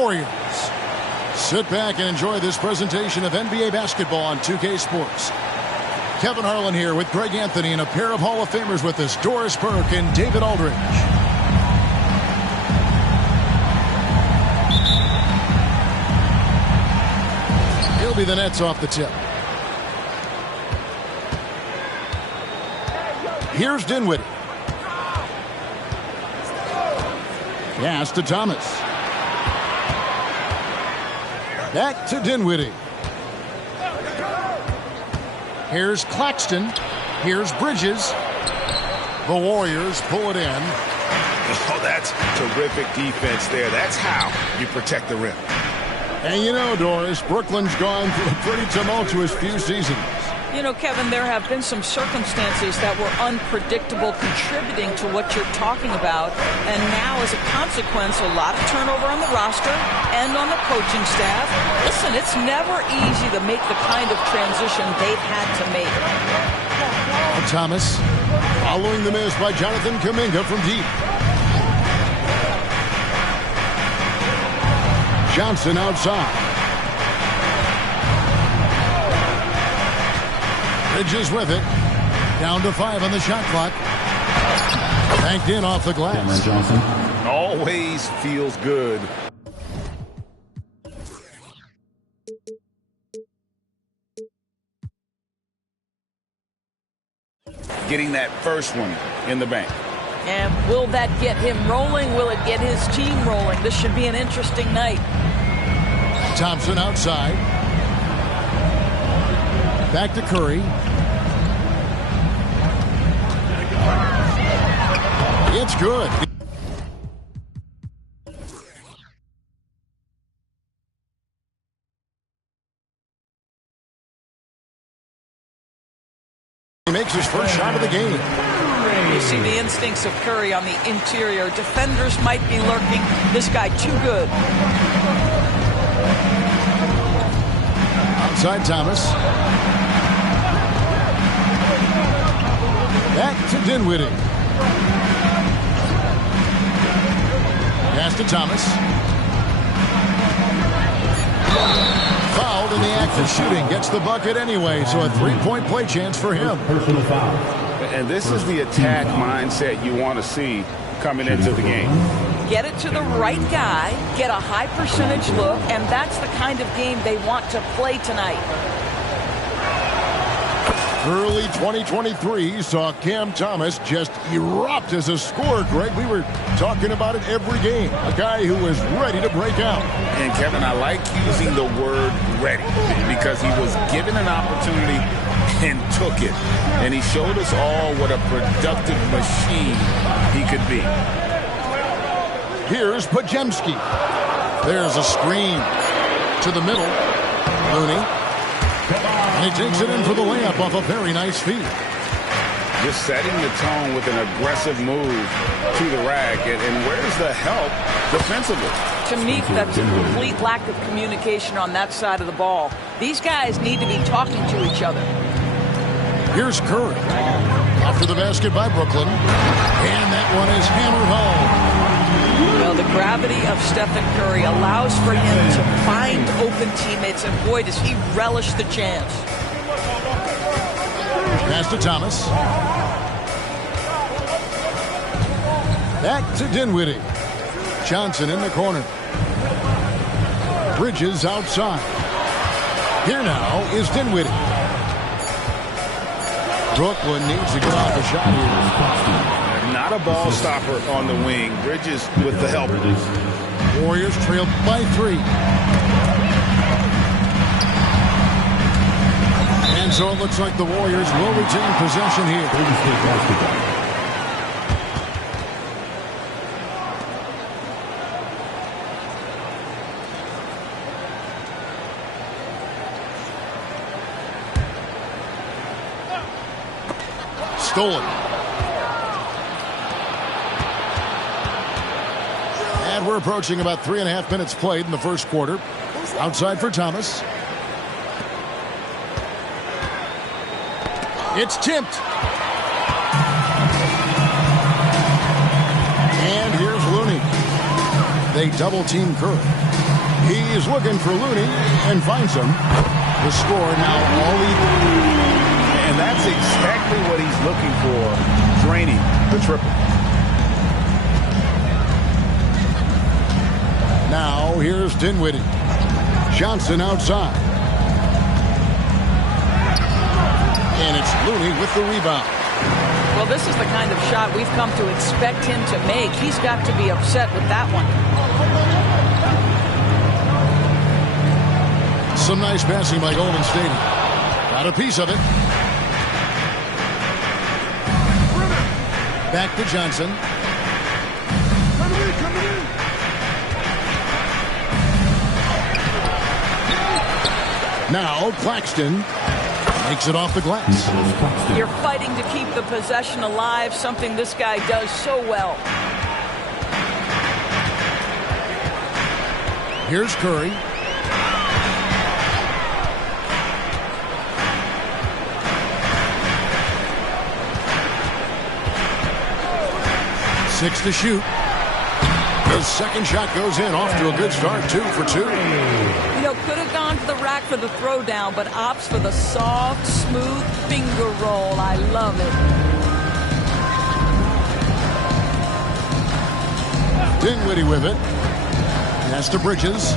Warriors. Sit back and enjoy this presentation of NBA basketball on 2K Sports. Kevin Harlan here with Greg Anthony and a pair of Hall of Famers with us, Doris Burke and David Aldridge. He'll be the Nets off the tip. Here's Dinwiddie. Pass to Thomas. Back to Dinwiddie. Here's Claxton. Here's Bridges. The Warriors pull it in. Oh, that's terrific defense there. That's how you protect the rim. And you know, Doris, Brooklyn's gone through a pretty tumultuous few seasons. You know, Kevin, there have been some circumstances that were unpredictable contributing to what you're talking about. And now, as a consequence, a lot of turnover on the roster and on the coaching staff. Listen, it's never easy to make the kind of transition they've had to make. Thomas following the miss by Jonathan Kuminga from deep. Johnson outside. Bridges with it. Down to 5 on the shot clock. Banked in off the glass. Always feels good. Getting that first one in the bank. And will that get him rolling? Will it get his team rolling? This should be an interesting night. Thompson outside. Back to Curry. It's good. He makes his first shot of the game. You see the instincts of Curry on the interior. Defenders might be lurking. This guy too good. Outside Thomas. Back to Dinwiddie. Pass to Thomas. Fouled in the act of shooting. Gets the bucket anyway, so a three-point play chance for him. Personal foul. And this is the attack mindset you want to see coming into the game. Get it to the right guy, get a high percentage look, and that's the kind of game they want to play tonight. Early 2023 saw Cam Thomas just erupt as a scorer, Greg. We were talking about it every game. A guy who was ready to break out. And, Kevin, I like using the word ready because he was given an opportunity and took it. And he showed us all what a productive machine he could be. Here's Pajemski. There's a screen to the middle. Looney. And he takes it in for the layup off a very nice feed. Just setting the tone with an aggressive move to the rack. And where's the help defensively? To me, that's a complete lack of communication on that side of the ball. These guys need to be talking to each other. Here's Curry. After the basket by Brooklyn. And that one is hammered home. Well, the gravity of Stephen Curry allows for him to find open teammates, and boy, does he relish the chance. Pass to Thomas. Back to Dinwiddie. Johnson in the corner. Bridges outside. Here now is Dinwiddie. Brooklyn needs to get off a shot here. Not a ball stopper on the wing. Bridges with the help. Warriors trailed by 3. And so it looks like the Warriors will retain possession here. Stolen. And we're approaching about 3.5 minutes played in the first quarter. Outside for Thomas. It's tipped. And here's Looney. They double team Curry. He's looking for Looney and finds him. The score now all even. And that's exactly what he's looking for, draining the triple. Now here's Dinwiddie. Johnson outside. And it's Looney with the rebound. Well, this is the kind of shot we've come to expect him to make. He's got to be upset with that one. Some nice passing by Golden State. Got a piece of it. Back to Johnson. Now Claxton makes it off the glass. You're fighting to keep the possession alive, something this guy does so well. Here's Curry. Six to shoot. His second shot goes in, off to a good start, 2 for 2. You know, could have gone to the rack for the throwdown, but opts for the soft, smooth finger roll. I love it. Dinwiddie with it. Pass to Bridges.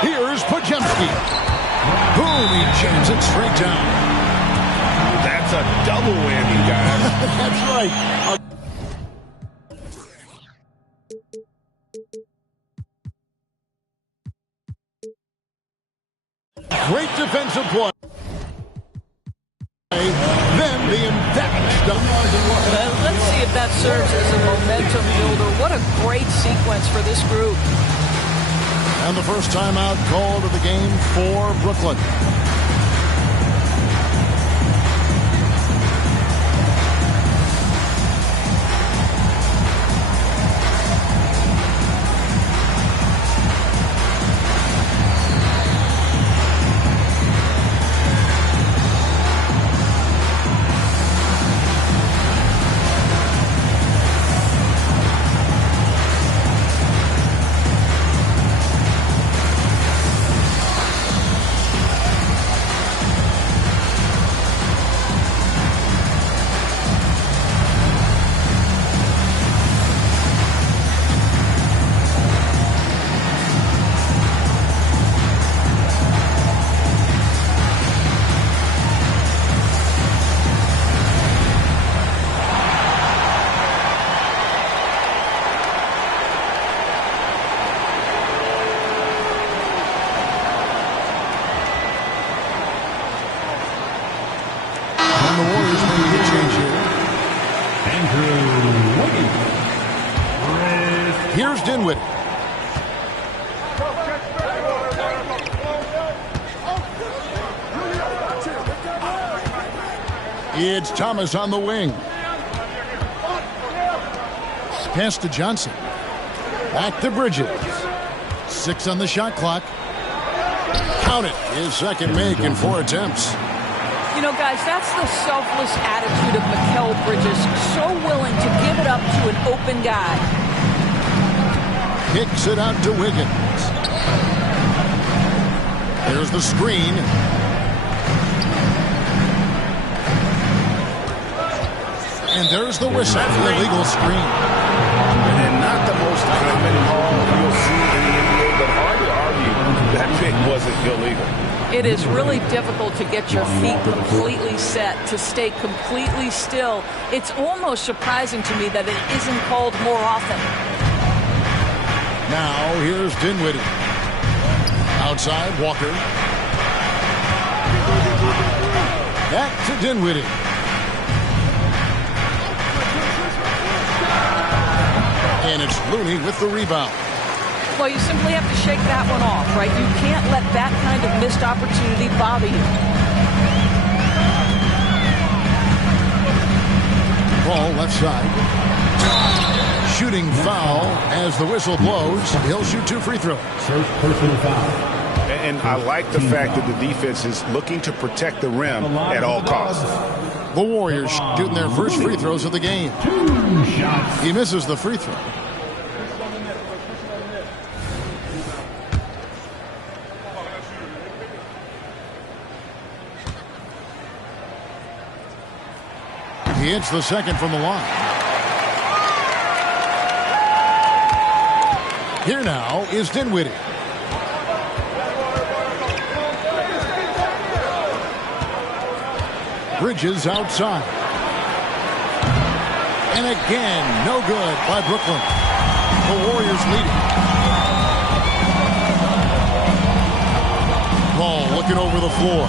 Here's Podziemski. Boom, he jams it straight down. That's a double whammy, guys. That's right. Great defensive play. Then the emphatic stuff. Let's see if that serves as a momentum builder. What a great sequence for this group. And the first timeout called of the game for Brooklyn. Here's Dinwiddie. It's Thomas on the wing. Pass to Johnson. Back to Bridges. 6 on the shot clock. Count it. His second make in 4 attempts. You know, guys, that's the selfless attitude of Mikal Bridges. So willing to give it up to an open guy. Kicks it out to Wiggins. There's the screen. And there's the whistle. The illegal screen. And not the most common call you'll see in the NBA, but hard to argue that pick wasn't illegal. It is really difficult to get your feet completely set, to stay completely still. It's almost surprising to me that it isn't called more often. Now here's Dinwiddie. Outside, Walker. Back to Dinwiddie. And it's Looney with the rebound. Well, you simply have to shake that one off, right? You can't let that kind of missed opportunity bother you. Ball left side. Shooting foul as the whistle blows. He'll shoot 2 free throws. First personal foul. And I like the fact that the defense is looking to protect the rim at all costs. The Warriors shooting their first free throws of the game. 2 shots. He misses the free throw. He hits the second from the line. Here now is Dinwiddie. Bridges outside. And again, no good by Brooklyn. The Warriors leading. Paul looking over the floor.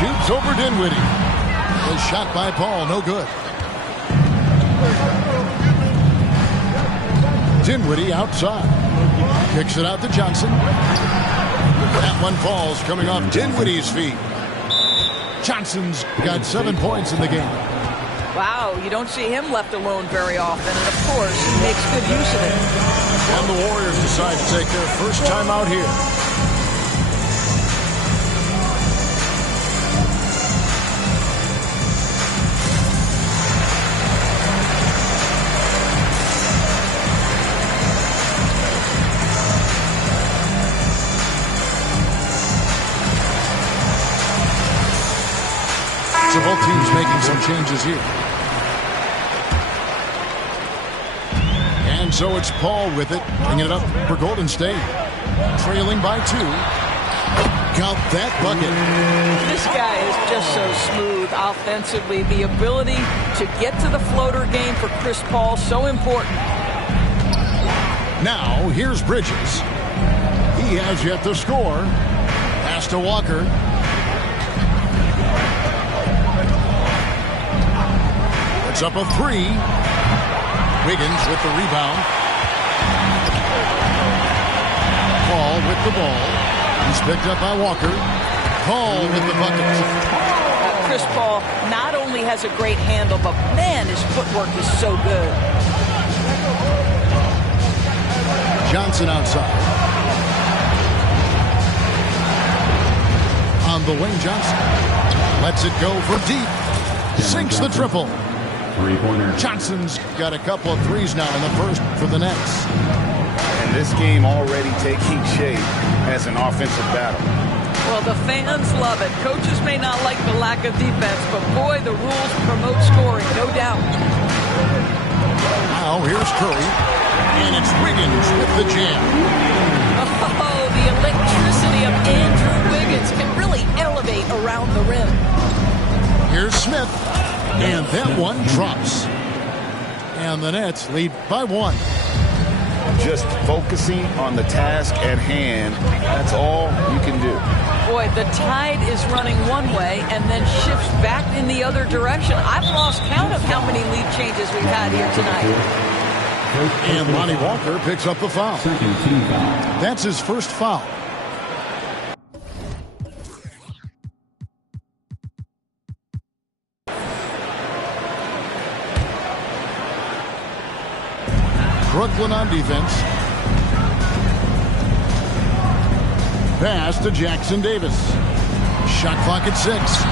Shoots over Dinwiddie. The shot by Paul, no good. Dinwiddie outside. Kicks it out to Johnson. That one falls coming off Dinwiddie's feet. Johnson's got 7 points in the game. Wow, you don't see him left alone very often, and of course, he makes good use of it. And the Warriors decide to take their first time out here. So both teams making some changes here. And so it's Paul with it, bringing it up for Golden State. Trailing by 2. Count that bucket. This guy is just so smooth offensively. The ability to get to the floater game for Chris Paul, so important. Now, here's Bridges. He has yet to score. Pass to Walker. It's up a 3. Wiggins with the rebound. Paul with the ball. He's picked up by Walker. Paul with the bucket. Chris Paul not only has a great handle, but man, his footwork is so good. Johnson outside. On the wing, Johnson lets it go for deep. Sinks the triple. Johnson's got a couple of threes now in the first for the Nets. And this game already taking shape as an offensive battle. Well, the fans love it. Coaches may not like the lack of defense, but boy, the rules promote scoring, no doubt. Now here's Curry, and it's Wiggins with the jam. Oh, the electricity of Andrew Wiggins can really elevate around the rim. Here's Smith. And that one drops. And the Nets lead by 1. Just focusing on the task at hand, that's all you can do. Boy, the tide is running one way and then shifts back in the other direction. I've lost count of how many lead changes we've had here tonight. And Lonnie Walker picks up the foul. That's his first foul. Brooklyn on defense. Pass to Jackson Davis. Shot clock at 6.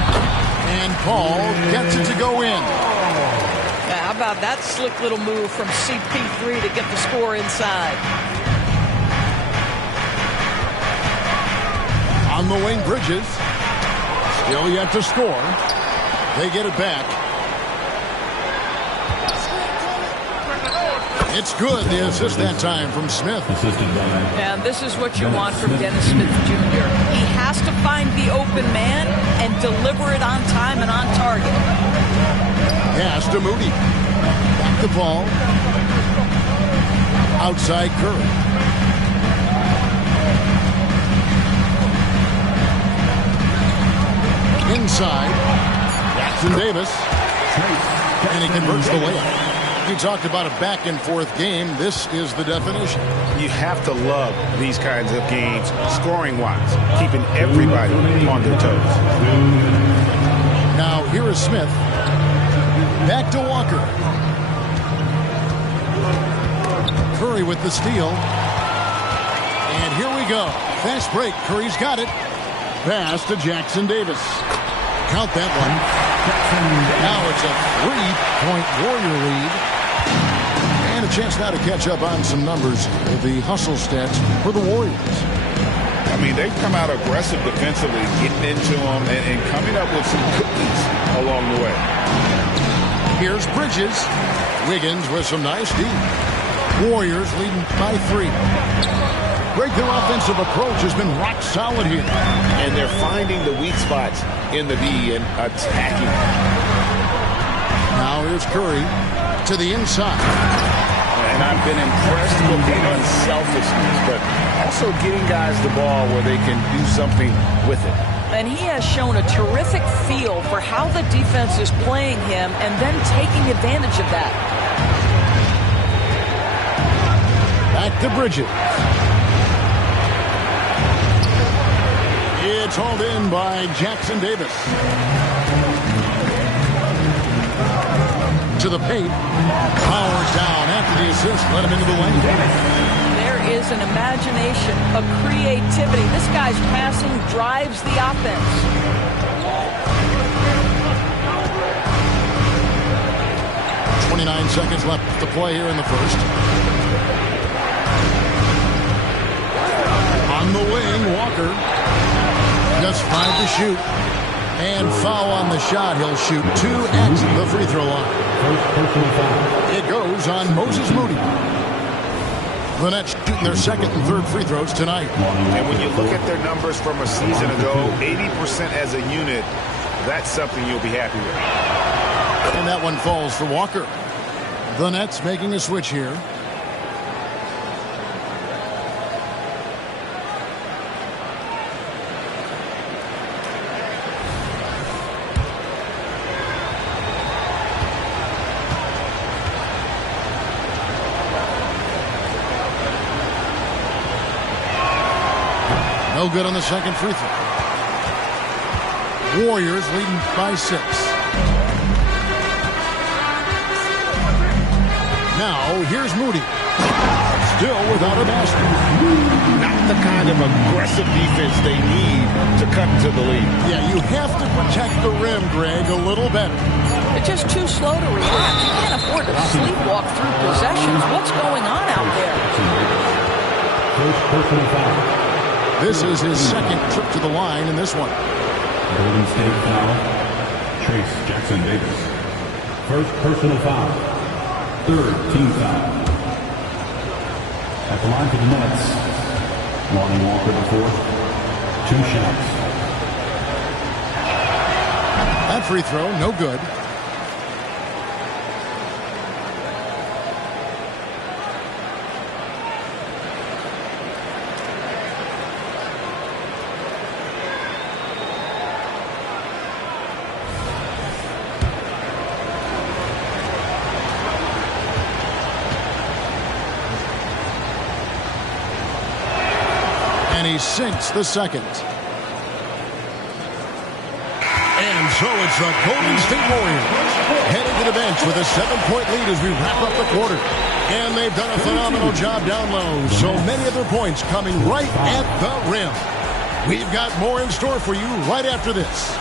And Paul gets it to go in. Yeah, how about that slick little move from CP3 to get the score inside? On the wing, Bridges. Still yet to score. They get it back. It's good. The assist that time from Smith. And this is what you want from Dennis Smith Jr. He has to find the open man and deliver it on time and on target. Pass to Moody. Back the ball. Outside Curry. Inside. Jackson Davis. And he converts the layup. You talked about a back-and-forth game. This is the definition. You have to love these kinds of games, scoring-wise, keeping everybody on their toes. Now, here is Smith. Back to Walker. Curry with the steal. And here we go. Fast break. Curry's got it. Pass to Jackson Davis. Count that one. Now it's a 3-point Warrior lead. A chance now to catch up on some numbers of the hustle stats for the Warriors. mean, they've come out aggressive defensively, getting into them and coming up with some cookies along the way. Here's Bridges. Wiggins with some nice D. Warriors leading by 3. Their offensive approach has been rock solid here. And they're finding the weak spots in the D and attacking. Now here's Curry to the inside. And I've been impressed with the unselfishness, but also getting guys the ball where they can do something with it. And he has shown a terrific feel for how the defense is playing him and then taking advantage of that. Back to Bridges. It's hauled in by Jackson Davis. To the paint. Powers down after the assist. Let him into the lane. There is an imagination, a creativity. This guy's passing drives the offense. .29 seconds left to play here in the first. On the wing, Walker. Just 5 to shoot. And foul on the shot. He'll shoot 2 at the free throw line. It goes on Moses Moody. The Nets shooting their second and third free throws tonight. And when you look at their numbers from a season ago, 80% as a unit, that's something you'll be happy with. And that one falls for Walker. The Nets making a switch here. No good on the second free throw. Warriors leading by 6. Now here's Moody. Still without a basket. Not the kind of aggressive defense they need to cut into the lead. Yeah, you have to protect the rim, Greg, a little better. They're just too slow to react. You can't afford to sleepwalk through possessions. What's going on out there? First personal foul. This is his second trip to the line in this one. Golden State foul. Trace Jackson Davis. First personal foul. Third team foul. At the line for the Nets, Lonnie Walker the fourth. 2 shots. That free throw, no good. And he sinks the second. And so it's the Golden State Warriors heading to the bench with a 7-point lead as we wrap up the quarter. And they've done a phenomenal job down low. So many of their points coming right at the rim. We've got more in store for you right after this.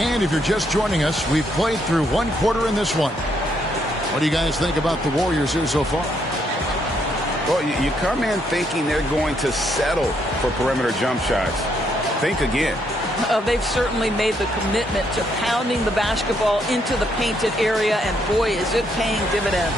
And if you're just joining us, we've played through 1 quarter in this one. What do you guys think about the Warriors here so far? Well, you come in thinking they're going to settle for perimeter jump shots. Think again. They've certainly made the commitment to pounding the basketball into the painted area, and boy, is it paying dividends.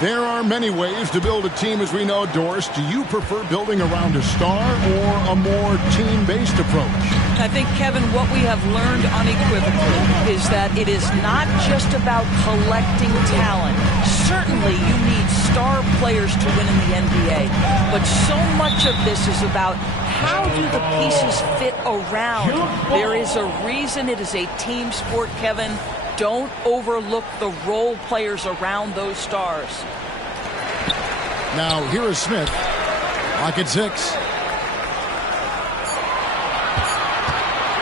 There are many ways to build a team, as we know, Doris. Do you prefer building around a star or a more team-based approach? I think, Kevin, what we have learned unequivocally is that it is not just about collecting talent. Certainly, you need star players to win in the NBA. But so much of this is about how do the pieces fit around. There is a reason it is a team sport, Kevin. Don't overlook the role players around those stars. Now, here is Smith. Lock at 6.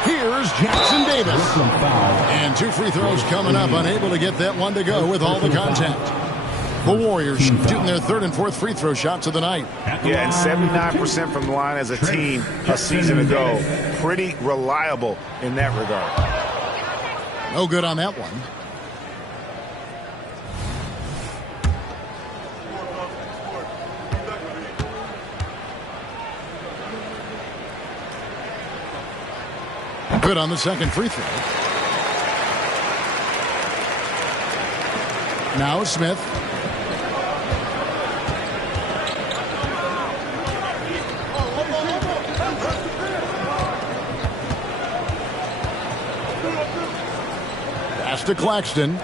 Here's Jackson Davis. And 2 free throws coming up. Unable to get that one to go with all the contact. The Warriors shooting their third and fourth free throw shots of the night. Yeah, and 79% from the line as a team a season ago. Pretty reliable in that regard. No good on that one. Good on the second free throw. Now Smith. Pass to Claxton.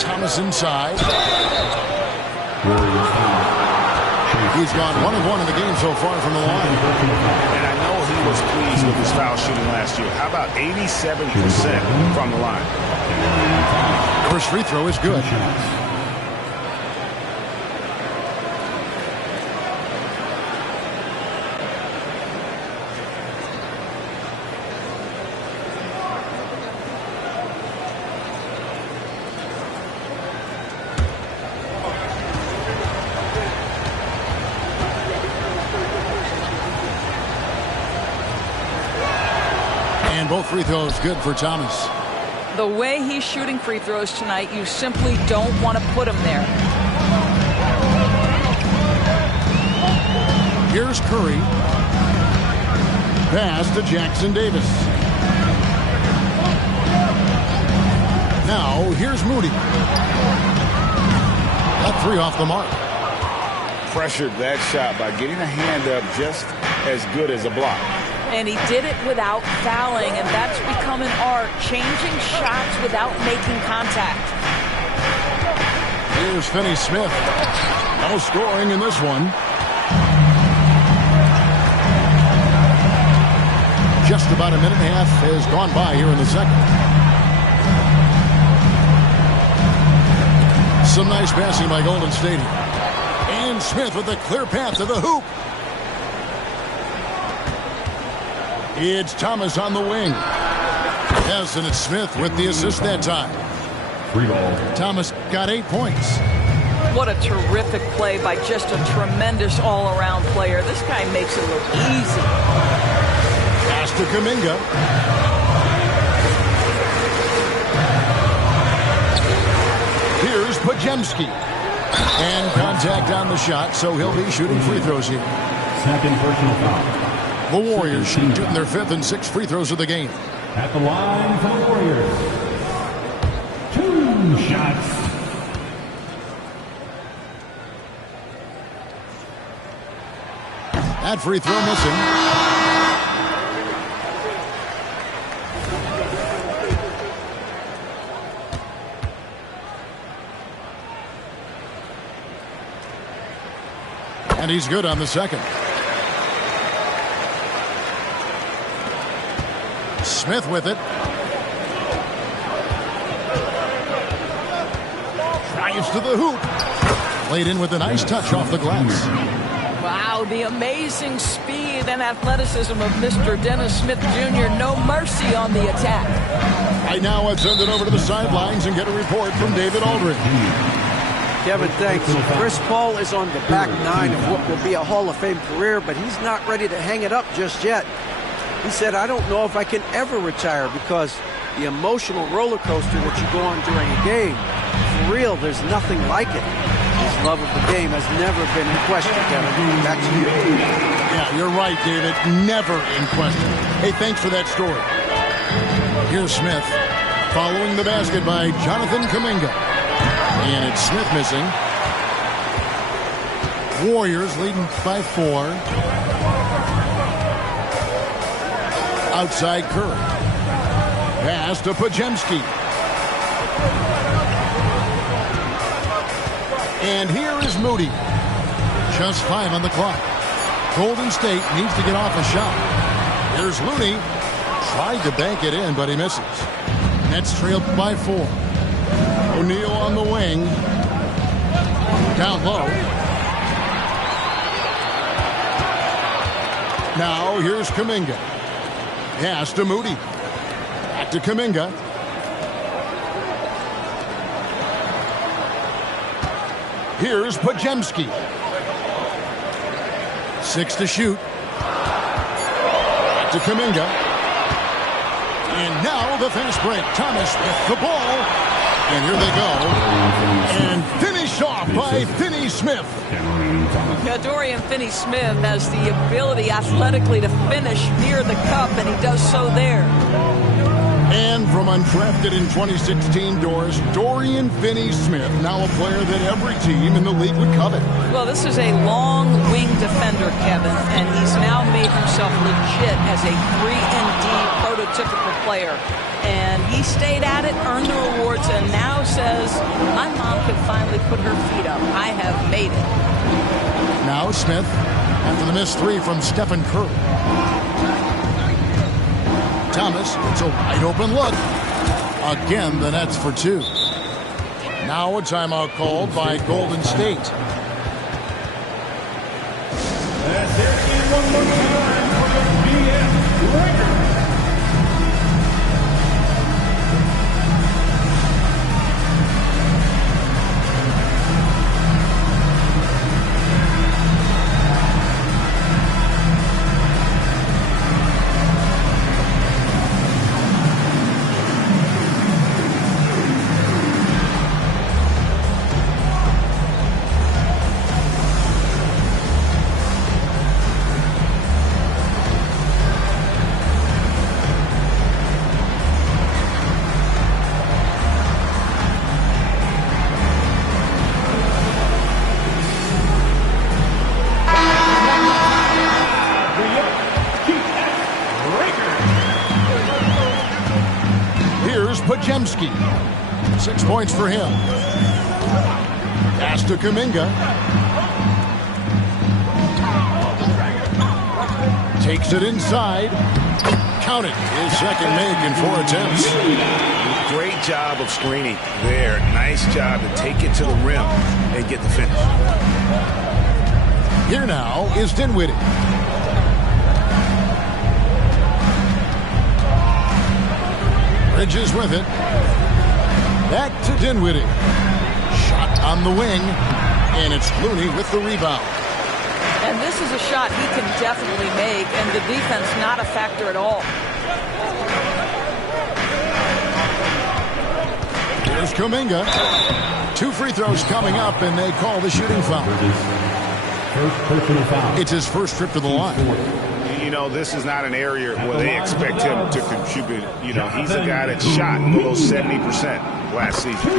Thomas inside. He's gone 1-of-1 in the game so far from the line. And I know he was pleased with his foul shooting last year. How about 87% from the line? First free throw is good. Both free throws good for Thomas. The way he's shooting free throws tonight, you simply don't want to put him there. Here's Curry. Pass to Jackson Davis. Now here's Moody. That three off the mark. Pressured that shot by getting a hand up just as good as a block. And he did it without fouling, and that's become an art, changing shots without making contact. Here's Finney-Smith. No scoring in this one. Just about a minute and a half has gone by here in the second. Some nice passing by Golden State here. And Smith with a clear path to the hoop. It's Thomas on the wing. Yes, and it's Smith with the assist that time. Free ball. Thomas got 8 points. What a terrific play by just a tremendous all-around player. This guy makes it look easy. Pass to Kuminga. Here's Podziemski. And contact on the shot, so he'll be shooting free throws here. Second personal foul. The Warriors shooting their fifth and sixth free throws of the game. At the line for the Warriors. 2 shots. That free throw missing. And he's good on the second. Smith with it. Drives to the hoop. Laid in with a nice touch off the glass. Wow, the amazing speed and athleticism of Mr. Dennis Smith Jr. No mercy on the attack. Right now, let's send it over to the sidelines and get a report from David Aldridge. Kevin, thanks. Chris Paul is on the back nine of what will be a Hall of Fame career, but he's not ready to hang it up just yet. He said, I don't know if I can ever retire because the emotional roller coaster that you go on during a game, for real, there's nothing like it. His love of the game has never been in question, Kevin. Back to you. Yeah, you're right, David. Never in question. Hey, thanks for that story. Here's Smith. Following the basket by Jonathan Kuminga. And it's Smith missing. Warriors leading by 4. Outside Curry. Pass to Podziemski. And here is Moody. Just 5 on the clock. Golden State needs to get off a shot. Here's Looney. Tried to bank it in, but he misses. Nets trailed by 4. O'Neal on the wing. Down low. Now here's Kuminga. Pass to Moody. Back to Kuminga. Here's Pajemski. 6 to shoot. Back to Kuminga. And now the fast break. Thomas with the ball. And here they go. And finished off by Finney-Smith. Yeah, Dorian Finney-Smith has the ability athletically to finish near the cup, and he does so there. And from undrafted in 2016, Doris, Dorian Finney-Smith, now a player that every team in the league would covet. Well, this is a long wing defender, Kevin, and he's now made himself legit as a 3-and-D prototypical player. And he stayed at it, earned the rewards, and now says, my mom can finally put her feet up. I have made it. Now Smith, after the missed 3 from Stephen Curry. Thomas, it's a wide open look. Again, the Nets for 2. Now a timeout called by Golden State. There is one more time for the BS record. Pajemski. 6 points for him. Pass to Kuminga. Takes it inside. Count it. His second make in 4 attempts. Great job of screening there. Nice job to take it to the rim and get the finish. Here now is Dinwiddie. Bridges with it. Back to Dinwiddie. Shot on the wing. And it's Looney with the rebound. And this is a shot he can definitely make, and the defense not a factor at all. Here's Kuminga. 2 free throws coming up, and they call the shooting foul. First personal foul. It's his first trip to the line. You know, this is not an area where they expect him to contribute. You know, he's a guy that shot below 70% last season.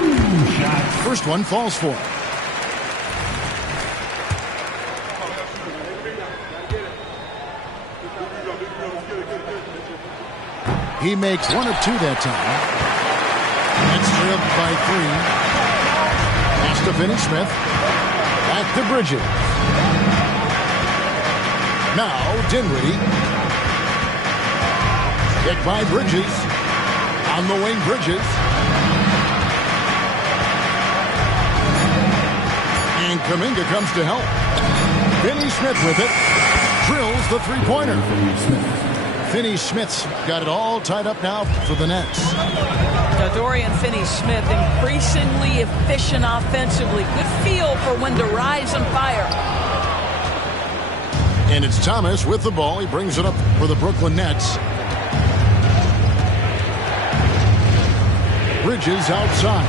First one falls for him. He makes 1 of 2 that time. That's stripped by 3. Pass to Finney-Smith. Back to Bridges. Now Dinwiddie. Kick by Bridges. On the wing, Bridges. And Kuminga comes to help. Finney-Smith with it. Drills the 3-pointer. Finney-Smith's got it all tied up now for the Nets. Now Dorian Finney-Smith increasingly efficient offensively. Good feel for when to rise and fire. And it's Thomas with the ball. He brings it up for the Brooklyn Nets. Bridges outside.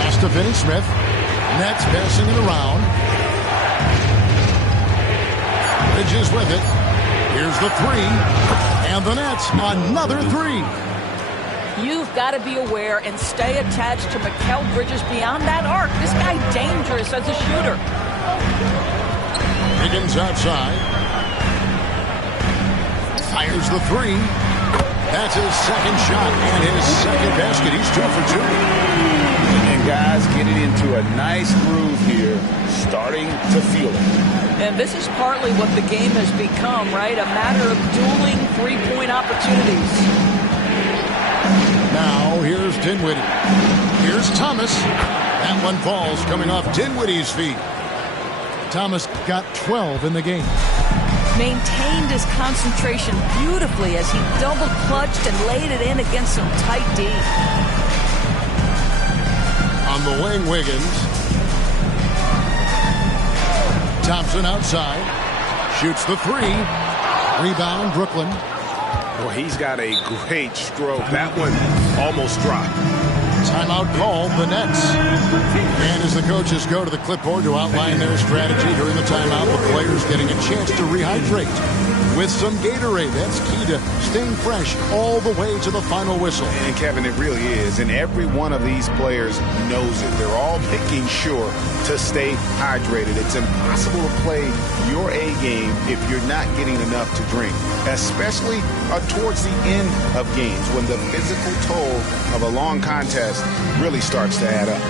Pass to Finney-Smith. Nets passing it around. Bridges with it. Here's the 3. And the Nets, another 3. You've got to be aware and stay attached to Mikal Bridges beyond that arc. This guy dangerous as a shooter. Higgins outside. Fires the 3. That's his second shot and his second basket. He's 2 for 2. And guys getting into a nice groove here, starting to feel it. And this is partly what the game has become, right? A matter of dueling 3-point opportunities. Now here's Dinwiddie. Here's Thomas. That one falls coming off Dinwiddie's feet. Thomas got 12 in the game. Maintained his concentration beautifully as he double clutched and laid it in against some tight D. on the wing, Wiggins. Thompson outside. Shoots the three. Rebound, Brooklyn. Well, he's got a great stroke. That one almost dropped. Timeout called, the Nets. And as the coaches go to the clipboard to outline their strategy during the timeout, the players getting a chance to rehydrate with some Gatorade. That's key to staying fresh all the way to the final whistle. And Kevin, it really is. And every one of these players knows it. They're all making sure to stay hydrated. It's impossible to play your A game if you're not getting enough to drink, especially towards the end of games when the physical toll of a long contest really starts to add up.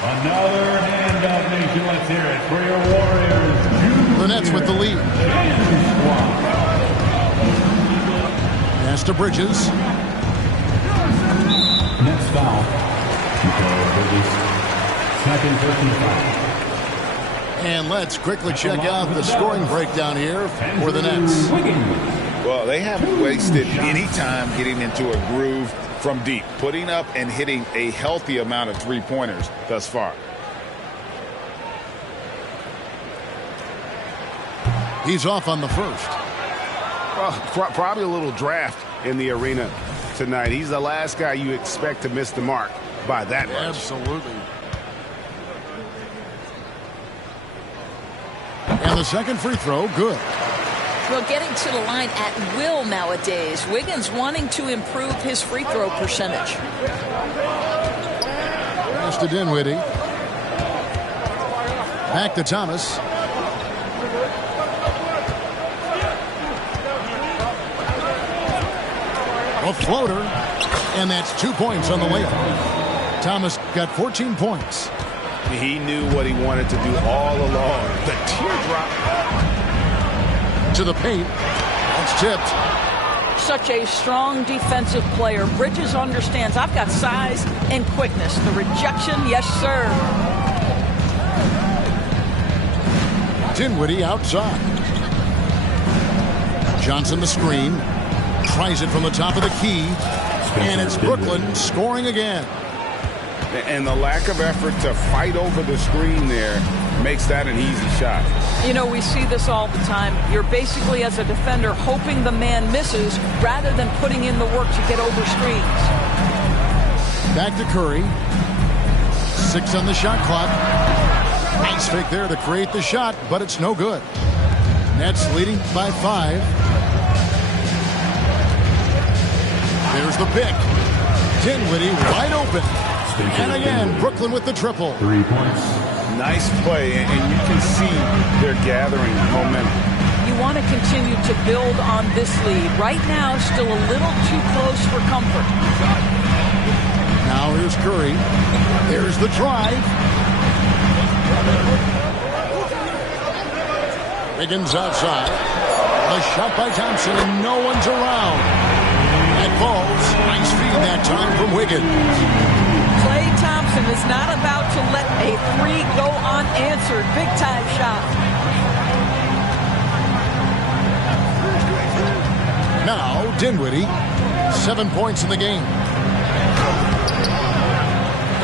Another hand-up, nation. Let's hear it for your Warriors. The Nets with the lead. Pass to Bridges. Next foul. Bridges. Second personal foul. And let's quickly check out the scoring breakdown here for the Nets. Well, they haven't wasted any time getting into a groove from deep, putting up and hitting a healthy amount of three-pointers thus far. He's off on the first. Well, probably a little draft in the arena tonight. He's the last guy you expect to miss the mark by that much. Absolutely. And the second free throw, good. Well, getting to the line at will nowadays. Wiggins wanting to improve his free throw percentage. Pass to Dinwiddie. Back to Thomas. A floater. And that's 2 points on the layup. Thomas got 14 points. He knew what he wanted to do all along. The teardrop. To the paint. That's tipped. Such a strong defensive player. Bridges understands I've got size and quickness. The rejection, yes, sir. Dinwiddie outside. Johnson the screen. Tries it from the top of the key. And it's Brooklyn scoring again. And the lack of effort to fight over the screen there makes that an easy shot. You know, we see this all the time. You're basically, as a defender, hoping the man misses rather than putting in the work to get over screens. Back to Curry. 6 on the shot clock. Nice fake there to create the shot, but it's no good. Nets leading by 5. There's the pick. Dinwiddie wide open. And again, Brooklyn with the triple. 3 points. Nice play, and you can see they're gathering momentum. You want to continue to build on this lead. Right now, still a little too close for comfort. Now here's Curry. There's the drive. Wiggins outside. A shot by Thompson, and no one's around. That falls. Nice feed that time from Wiggins. Klay Thompson is not about to let a three go unanswered. Big time shot. Now Dinwiddie, 7 points in the game.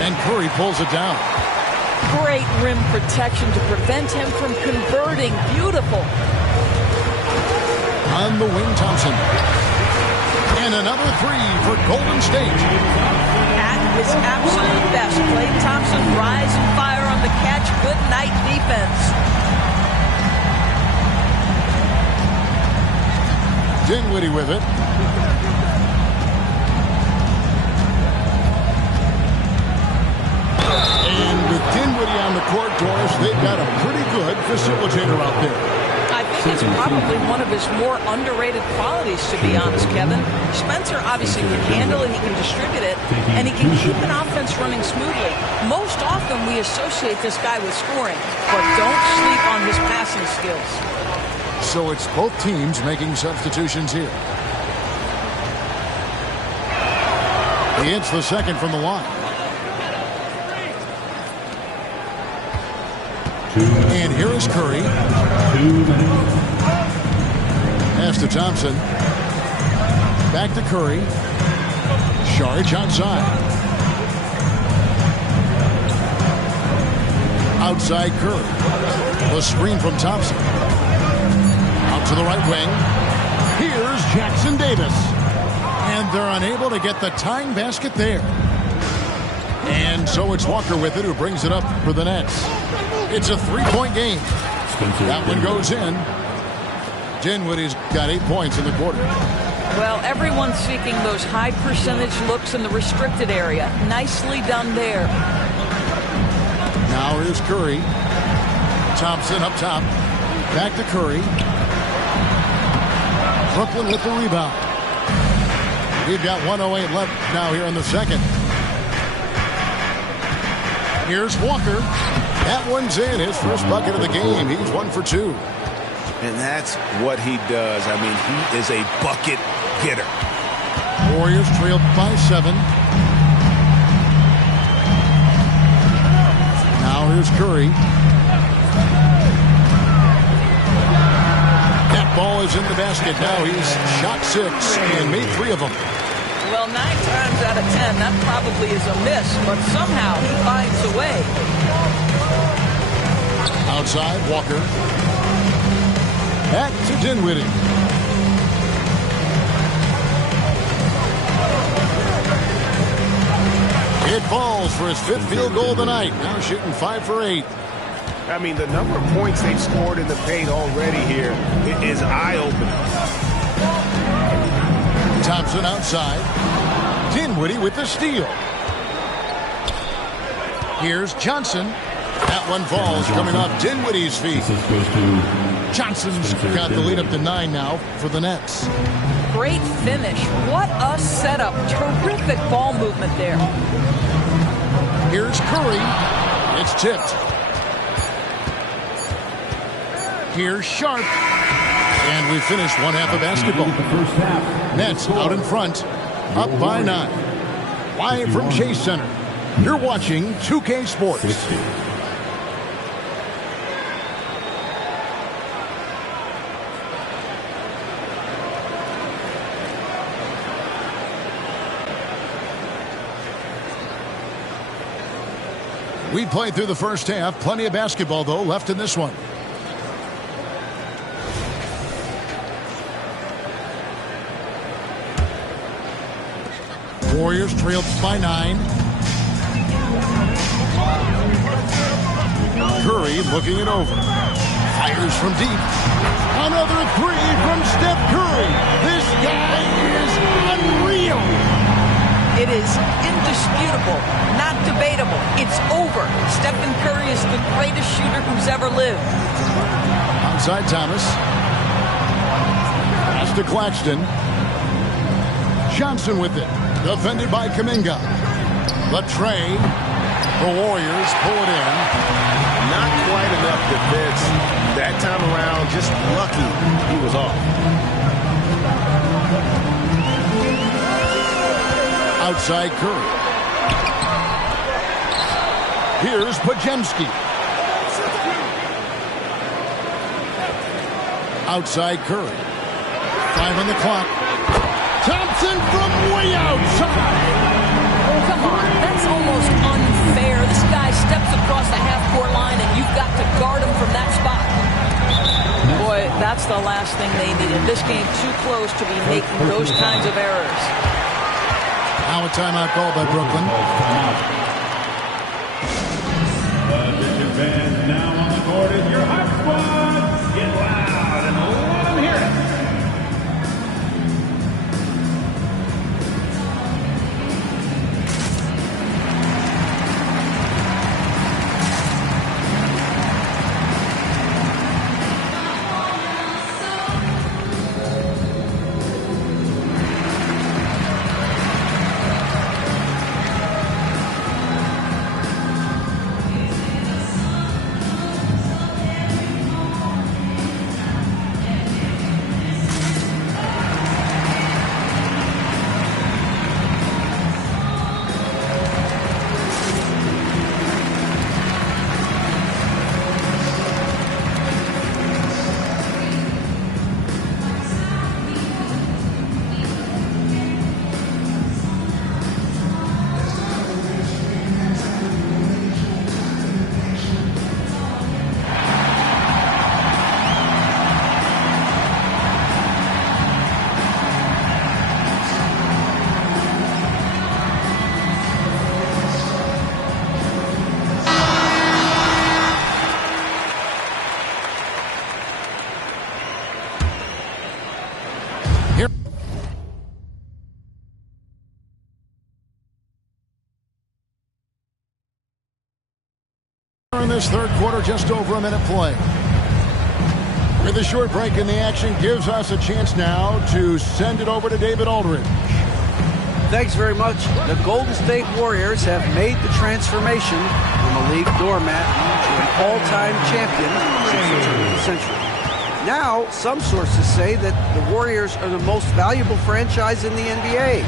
And Curry pulls it down. Great rim protection to prevent him from converting. Beautiful. On the wing, Thompson. And another three for Golden State. At his absolute best. Klay Thompson rise and fire on the catch. Good night defense. Dinwiddie with it. got a pretty good facilitator out there. I think it's probably one of his more underrated qualities, to be honest, Kevin. Spencer obviously can handle it, he can distribute it, and he can keep an offense running smoothly. Most often we associate this guy with scoring, but don't sleep on his passing skills. So it's both teams making substitutions here. He hits the second from the line. And here is Curry. Pass to Thompson. Back to Curry. Sharge outside. Outside Curry. The screen from Thompson. Out to the right wing. Here's Jackson Davis. And they're unable to get the tying basket there. And so it's Walker with it, who brings it up for the Nets. It's a three-point game. That one goes in. Dinwiddie's got 8 points in the quarter. Well, everyone's seeking those high percentage looks in the restricted area. Nicely done there. Now here's Curry. Thompson up top. Back to Curry. Brooklyn with the rebound. We've got 1:08 left now here in the second. Here's Walker. That one's in. His first bucket of the game. He's 1 for 2. And that's what he does. I mean, he is a bucket getter. Warriors trail by 7. Now here's Curry. That ball is in the basket. Now he's shot 6 and made 3 of them. Well, 9 times out of 10, that probably is a miss, but somehow he finds a way. Outside, Walker. Back to Dinwiddie. It falls for his 5th field goal of the night. Now shooting 5 for 8. I mean, the number of points they've scored in the paint already here is eye-opening. Thompson outside. Dinwiddie with the steal. Here's Johnson. That one falls, coming off Dinwiddie's feet. Johnson's got the lead up to 9 now for the Nets. Great finish. What a setup. Terrific ball movement there. Here's Curry. It's tipped. Here's Sharp. And we finished one half of basketball. Nets out in front, up by 9. Live from Chase Center. You're watching 2K Sports. We played through the first half. Plenty of basketball, though, left in this one. Warriors trailed by 9. Curry looking it over. Fires from deep. Another 3 from Steph Curry. This guy is unreal. It is indisputable, not debatable. It's over. Stephen Curry is the greatest shooter who's ever lived. Outside Thomas. Pass to Claxton. Johnson with it. Defended by Kuminga. Latre. The Warriors pull it in. Not quite enough defense. That time around, just lucky he was off. Outside Curry. Here's Pajemski. Outside Curry. 5 on the clock. Thompson from way outside. Come on, that's almost unfair. This guy steps across the half-court line, and you've got to guard him from that spot. Boy, that's the last thing they needed. This game too close to be making those kinds of errors. Now a timeout called by Brooklyn. Attention fans, now on the court is your hot squad. Get loud and let them hear it. In this third quarter, just over a minute play. With a short break in the action, gives us a chance now to send it over to David Aldridge. Thanks very much. The Golden State Warriors have made the transformation from a league doormat to an all-time champion since the turn of the century. Now, some sources say that the Warriors are the most valuable franchise in the NBA,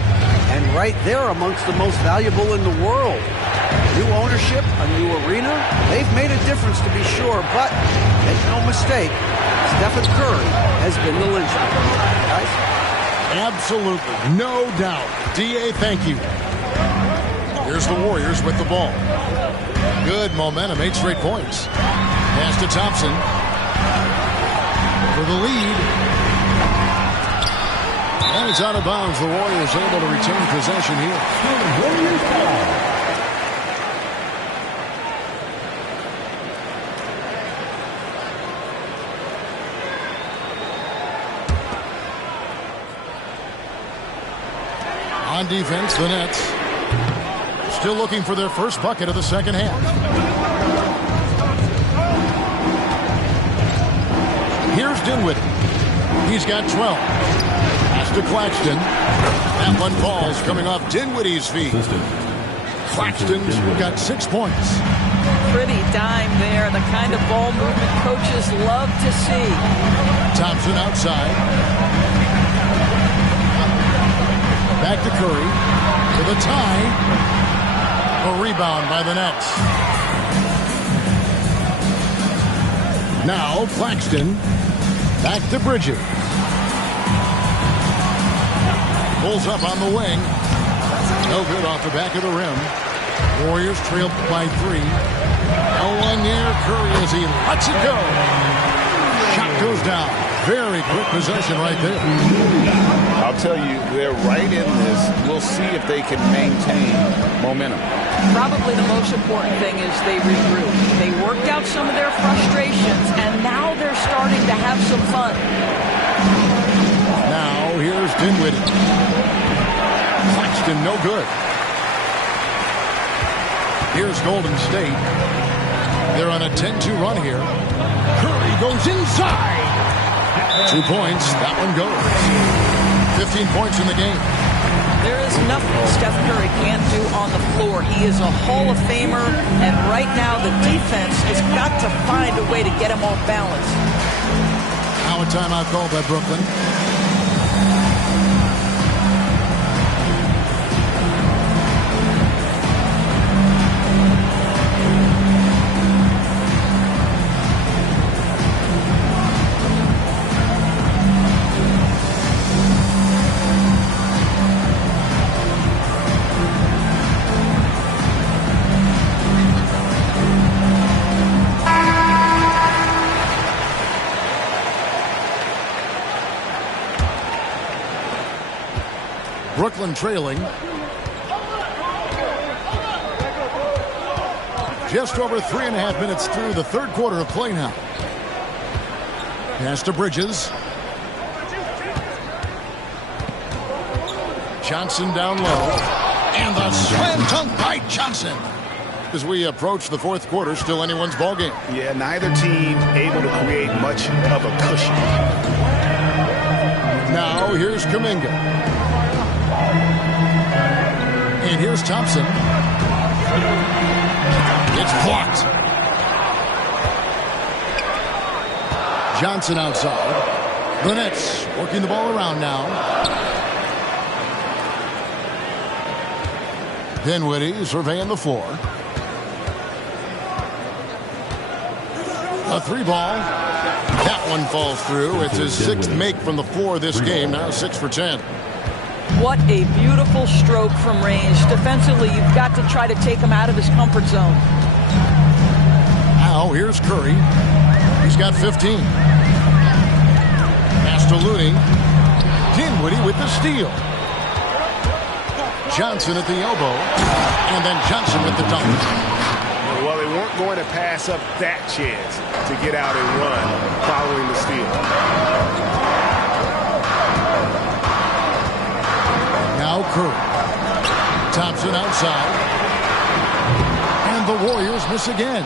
and right there amongst the most valuable in the world. New ownership, a new arena, they've made a difference to be sure, but make no mistake, Stephen Curry has been the linchpin. Guys? Absolutely, no doubt. D.A., thank you. Here's the Warriors with the ball. Good momentum, 8 straight points. Pass to Thompson for the lead. And it's out of bounds. The Warriors able to retain possession here. On defense, the Nets still looking for their first bucket of the second half. Here's Dinwiddie. He's got 12. Pass to Claxton. That one falls coming off Dinwiddie's feet. Claxton's got 6 points. Pretty dime there. The kind of ball movement coaches love to see. Thompson outside. Back to Curry for the tie. A rebound by the Nets. Now Claxton. Back to Bridges. Pulls up on the wing. No good off the back of the rim. Warriors trailed by 3. No one near Curry as he lets it go. Shot goes down. Very quick possession right there. I'll tell you, they're right in this. We'll see if they can maintain momentum. Probably the most important thing is they regroup. They worked out some of their frustrations, and now they're starting to have some fun. Now here's Dinwiddie. Claxton no good. Here's Golden State. They're on a 10-2 run here. Curry goes inside. 2 points. That one goes. 15 points in the game. There is nothing Steph Curry can't do on the floor. He is a Hall of Famer, and right now the defense has got to find a way to get him off balance. Now a timeout called by Brooklyn. Brooklyn trailing. Just over 3.5 minutes through the third quarter of play now. Pass to Bridges. Johnson down low. And the slam dunk by Johnson. As we approach the fourth quarter, still anyone's ballgame. Yeah, neither team able to create much of a cushion. Now here's Kuminga. And here's Thompson. It's blocked. Johnson outside. The Nets working the ball around now. Dinwiddie surveying the floor. A 3-ball. That one falls through. It's his 6th make from the floor this game. Now 6 for 10. What a beautiful stroke from range. Defensively, you've got to try to take him out of his comfort zone. Now, here's Curry. He's got 15. Pass to Looney. Dinwiddie with the steal. Johnson at the elbow. And then Johnson with the dunk. Well, they weren't going to pass up that chance to get out and run following the steal. Now Curry. Thompson outside. And the Warriors miss again.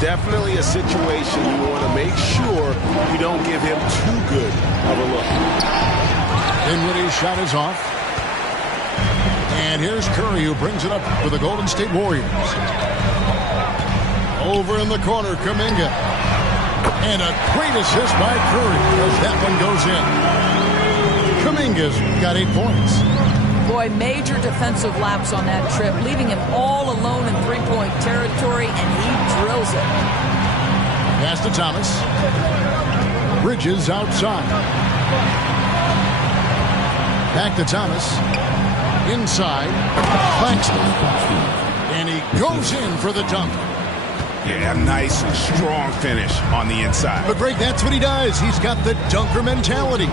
Definitely a situation you want to make sure you don't give him too good of a look. Dinwiddie's shot is off. And here's Curry, who brings it up for the Golden State Warriors. Over in the corner, Kuminga. And a great assist by Curry as that one goes in. Kuminga's got 8 points. Boy, major defensive lapse on that trip, leaving him all alone in three-point territory, and he drills it. Pass to Thomas. Bridges outside. Back to Thomas. Inside. Claxton. And he goes in for the dunk. Yeah, nice and strong finish on the inside. But Greg, that's what he does. He's got the dunker mentality.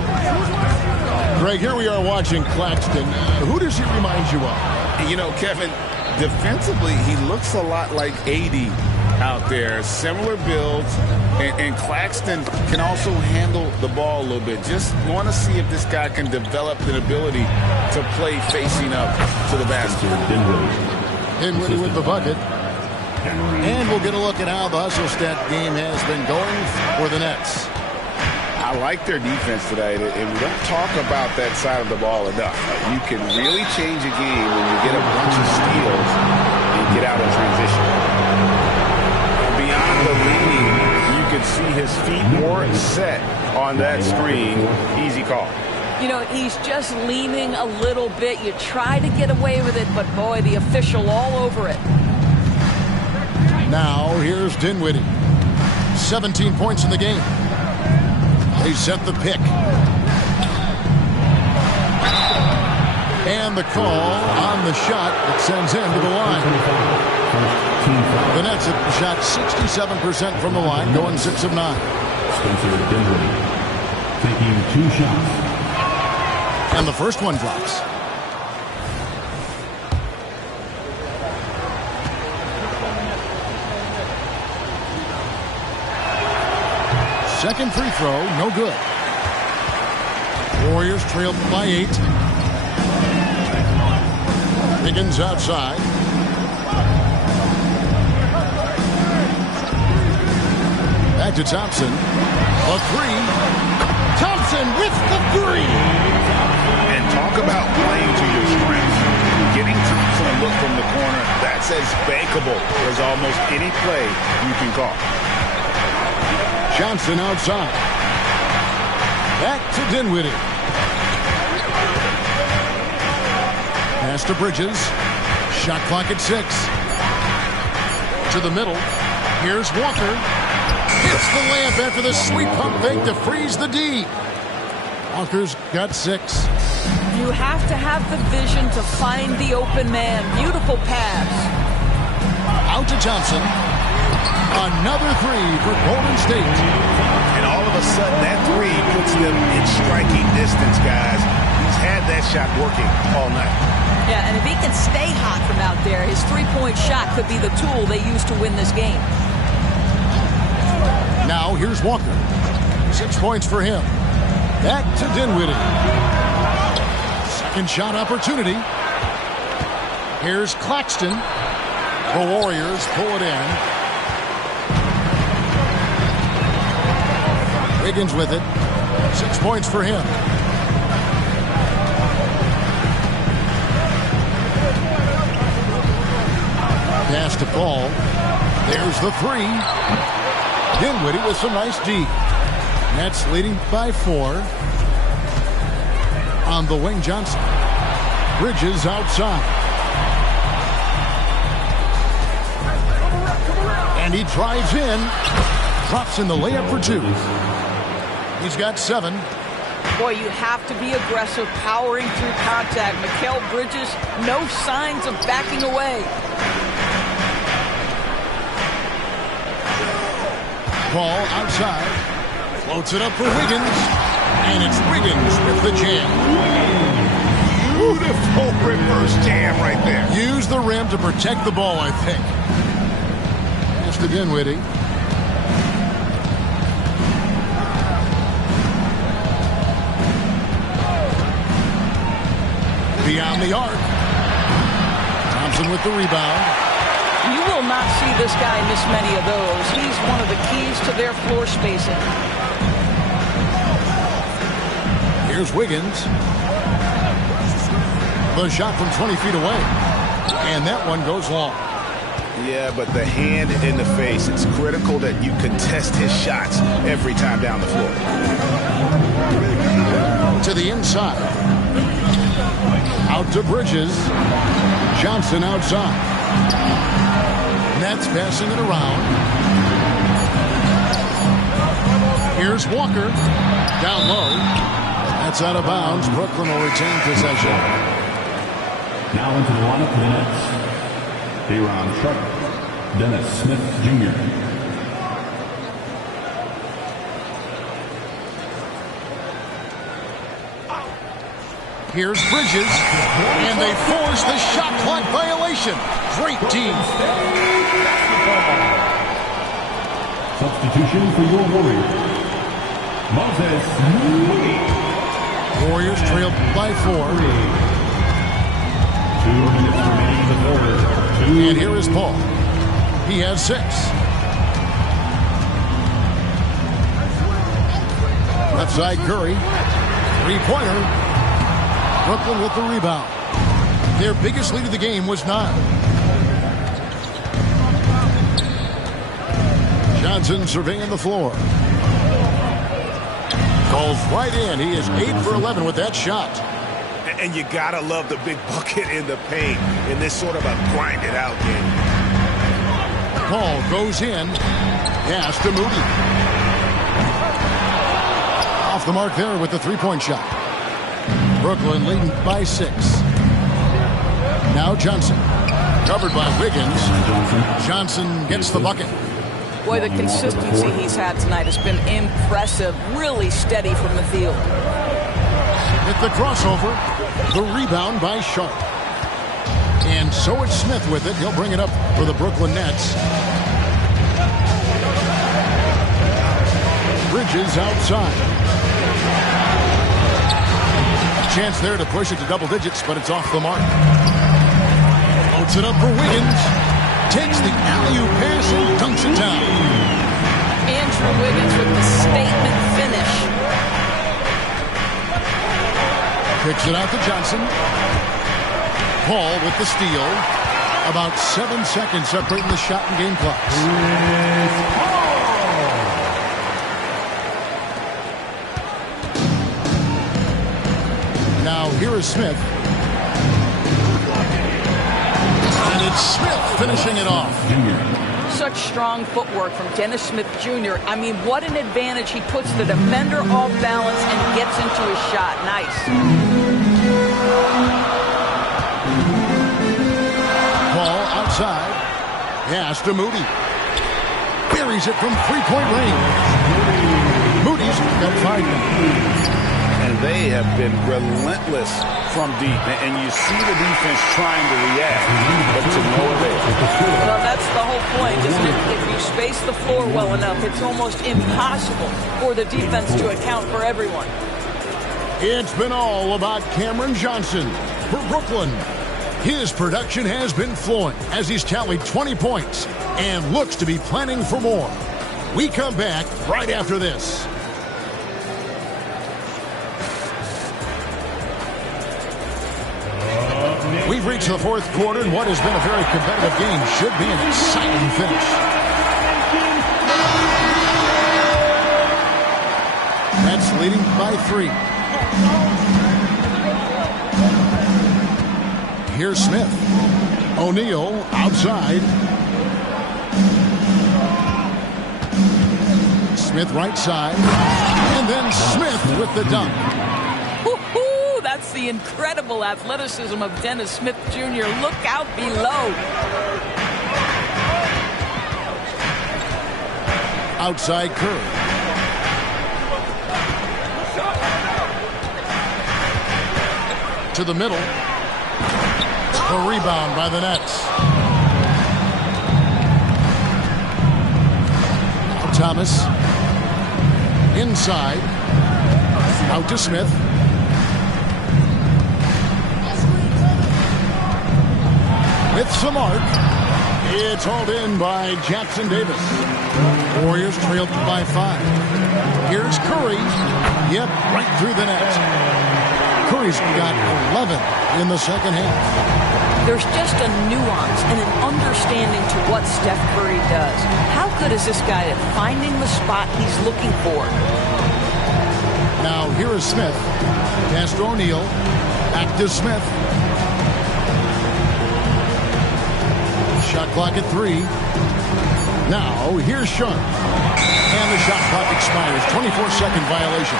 Greg, here we are watching Claxton. Who does he remind you of? You know, Kevin, defensively, he looks a lot like AD out there. Similar builds. And Claxton can also handle the ball a little bit. Just want to see if this guy can develop an ability to play facing up to the basket. Dinwiddie with the bucket. And we'll get a look at how the hustle stat game has been going for the Nets. I like their defense today, and we don't talk about that side of the ball enough. You can really change a game when you get a bunch of steals and get out in transition. Beyond the lead, you can see his feet more set on that screen. Easy call. You know, he's just leaning a little bit. You try to get away with it, but boy, the official all over it. Now, here's Dinwiddie. 17 points in the game. They set the pick. And the call on the shot that sends him to the line. The Nets have shot 67% from the line, going 6 of 9. Spencer Dinwiddie taking 2 shots. And the first one drops. Second free throw, no good. Warriors trail by 8. Higgins outside. Back to Thompson. A 3. Thompson with the 3. And talk about playing to your strengths. Getting Thompson a look from the corner, that's as bankable as almost any play you can call. Johnson outside. Back to Dinwiddie. Pass to Bridges. Shot clock at 6. To the middle. Here's Walker. Hits the layup after the sweep pump fake to freeze the D. Walker's got 6. You have to have the vision to find the open man. Beautiful pass. Out to Thompson. Another 3 for Golden State. And all of a sudden, that 3 puts them in striking distance, guys. He's had that shot working all night. Yeah, and if he can stay hot from out there, his three-point shot could be the tool they use to win this game. Now here's Walker. 6 points for him. Back to Dinwiddie. Second shot opportunity. Here's Claxton. The Warriors pull it in. Higgins with it. 6 points for him. Pass to Paul. There's the 3. Dinwiddie with some nice D. Nets leading by 4. On the wing, Johnson. Bridges outside. And he drives in. Drops in the layup for 2. He's got 7. Boy, you have to be aggressive, powering through contact. Mikal Bridges, no signs of backing away. Paul outside. Floats it up for Wiggins. And it's Wiggins with the jam. Beautiful reverse jam right there. Use the rim to protect the ball, I think. Pass to Dinwiddie. Beyond the arc. Thompson with the rebound. You will will not see this guy miss many of those. He's one of the keys to their floor spacing. Here's Wiggins. The shot from 20 feet away. And that one goes long. Yeah, but the hand in the face, it's critical that you contest his shots every time down the floor. To the inside. Out to Bridges. Johnson outside. Nets passing it around. Here's Walker. Down low. That's out of bounds. Brooklyn will retain possession. Now into the lineup for the Nets. De'Ron Sharp, Dennis Smith Jr. Here's Bridges, and they force the shot clock violation. Great team. Substitution for your Warriors. Moses Moody. Warriors trailed by 4. 2 minutes remaining in the third. And here is Paul. He has 6. Left side Curry. 3-pointer. Brooklyn with the rebound. Their biggest lead of the game was 9. Johnson surveying the floor. Goes right in. He is 8 for 11 with that shot. And you gotta love the big bucket in the paint in this sort of a grind-it-out game. Paul goes in. Pass to Moody. Off the mark there with the 3-point shot. Brooklyn leading by 6. Now Johnson. Covered by Wiggins. Johnson gets the bucket. Boy, the consistency he's had tonight has been impressive. Really steady from the field. With the crossover, the rebound by Sharp. And so it's Smith with it. He'll bring it up for the Brooklyn Nets. Bridges outside. Chance there to push it to double digits, but it's off the mark. Puts it up for Wiggins. Takes the alley-oop pass and dunks it down. Andrew Wiggins with the statement finish. Kicks it out to Johnson. Paul with the steal. About 7 seconds separating the shot and game clocks. Now here is Smith. And it's Smith finishing it off. Such strong footwork from Dennis Smith Jr. I mean, what an advantage. He puts the defender off balance and gets into his shot. Nice. Paul outside. Pass to Moody. Buries it from 3-point range. Moody's got 5 now. And they have been relentless from deep. And you see the defense trying to react, but to no avail. Well, that's the whole point, isn't it? If you space the floor well enough, it's almost impossible for the defense to account for everyone. It's been all about Cameron Johnson for Brooklyn. His production has been flowing as he's tallied 20 points and looks to be planning for more. We come back right after this. We've reached the 4th quarter, and what has been a very competitive game should be an exciting finish. Nets leading by 3. Here's Smith. O'Neal outside. Smith right side. And then Smith with the dunk. That's the incredible athleticism of Dennis Smith Jr. Look out below. Outside Curry. To the middle. The rebound by the Nets. Now Thomas. Inside. Out to Smith. With some arc. It's hauled in by Jackson Davis. Warriors trailed by 5. Here's Curry. Yep, right through the net. Curry's got 11 in the second half. There's just a nuance and an understanding to what Steph Curry does. How good is this guy at finding the spot he's looking for? Now here is Smith. Pass to O'Neal. Back to Smith. Shot clock at 3. Now here's Sharp. And the shot clock expires. 24-second violation.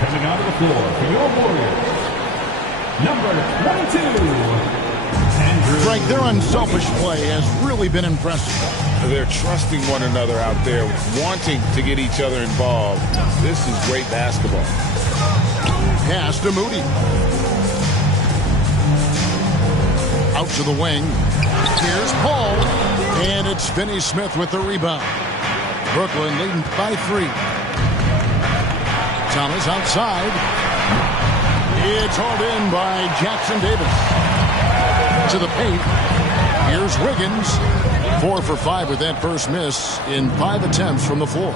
Coming out of the floor for your Warriors, number 22. Frank, their unselfish play has really been impressive. They're trusting one another out there, wanting to get each other involved. This is great basketball. Pass to Moody. Out to the wing. Here's Paul. And it's Finney-Smith with the rebound. Brooklyn leading by 3. Thomas outside. It's hauled in by Jackson Davis. To the paint. Here's Wiggins. 4 for 5 with that first miss in 5 attempts from the floor.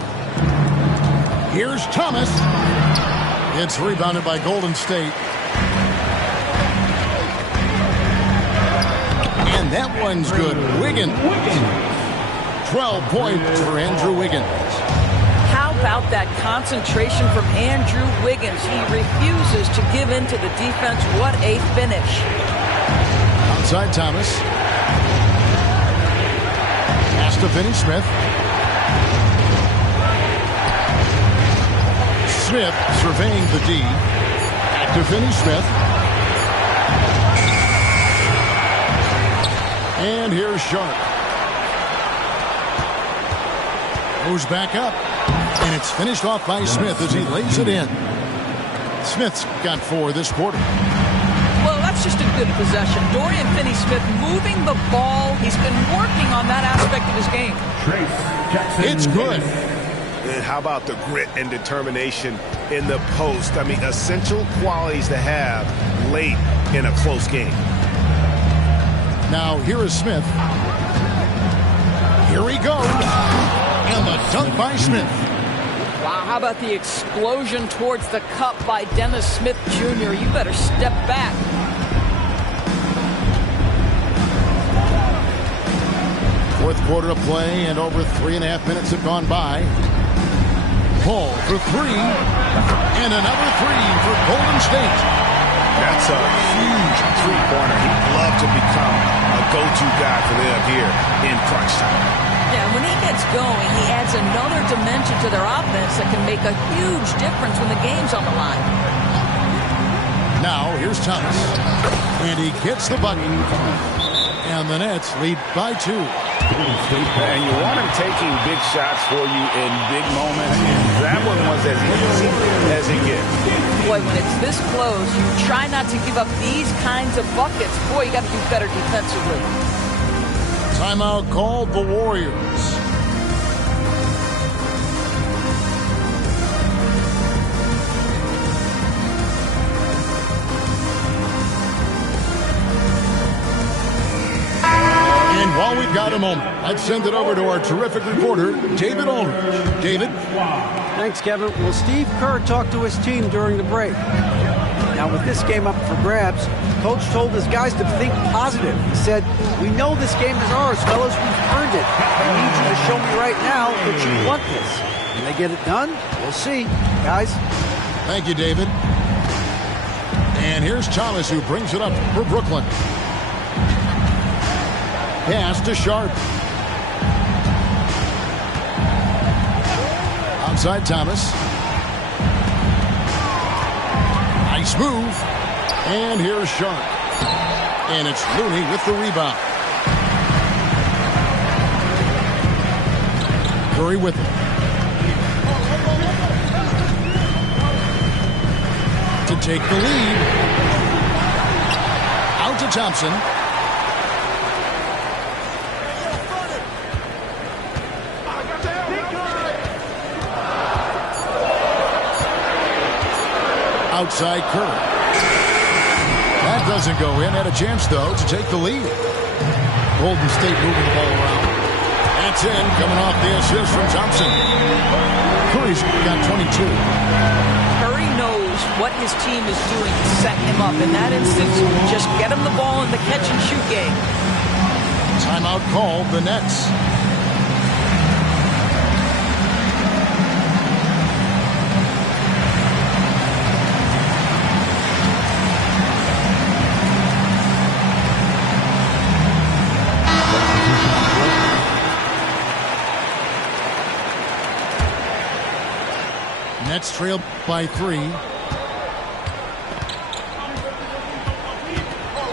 Here's Thomas. It's rebounded by Golden State. And that one's good. Wiggins. 12 points for Andrew Wiggins. How about that concentration from Andrew Wiggins? He refuses to give in to the defense. What a finish. Outside Thomas. Pass to Finney-Smith. Smith surveying the D. Back to Finney-Smith. And here's Sharp. Goes back up. And it's finished off by Smith as he lays it in. Smith's got 4 this quarter. Well, that's just a good possession. Dorian Finney-Smith moving the ball. He's been working on that aspect of his game. It's good. And how about the grit and determination in the post? I mean, essential qualities to have late in a close game. Now, here is Smith. Here he goes. And the dunk by Smith. Wow, how about the explosion towards the cup by Dennis Smith Jr.? You better step back. Fourth quarter of play, and over 3.5 minutes have gone by. Paul for 3. And another 3 for Golden State. That's a huge three-pointer. He'd love to become a go-to guy for them here in crunch time. Yeah, when he gets going, he adds another dimension to their offense that can make a huge difference when the game's on the line. Now, here's Thomas. And he gets the bucket. And the Nets lead by 2. And you want him taking big shots for you in big moments. That one was as easy as it gets. Boy, when it's this close, you try not to give up these kinds of buckets. Boy, you got to do better defensively. Timeout called the Warriors. And while we've got a moment, let's send it over to our terrific reporter, David Ulrich. David? Thanks, Kevin. Well, Steve Kerr talked to his team during the break. Now, with this game up for grabs, Coach told his guys to think positive. He said, "We know this game is ours, fellas. We've earned it. I need you to show me right now that you want this." Can they get it done? We'll see. Guys? Thank you, David. And here's Thomas, who brings it up for Brooklyn. Pass to Sharp. Outside Thomas. Nice move. And here's Sharp. And it's Looney with the rebound. Curry with it. To take the lead. Out to Thompson. Outside Curry. That doesn't go in. Had a chance, though, to take the lead. Golden State moving the ball around. That's in, coming off the assist from Thompson. Curry's got 22. Curry knows what his team is doing to set him up. In that instance, just get him the ball in the catch-and-shoot game. Timeout called, the Nets. Nets trail by 3.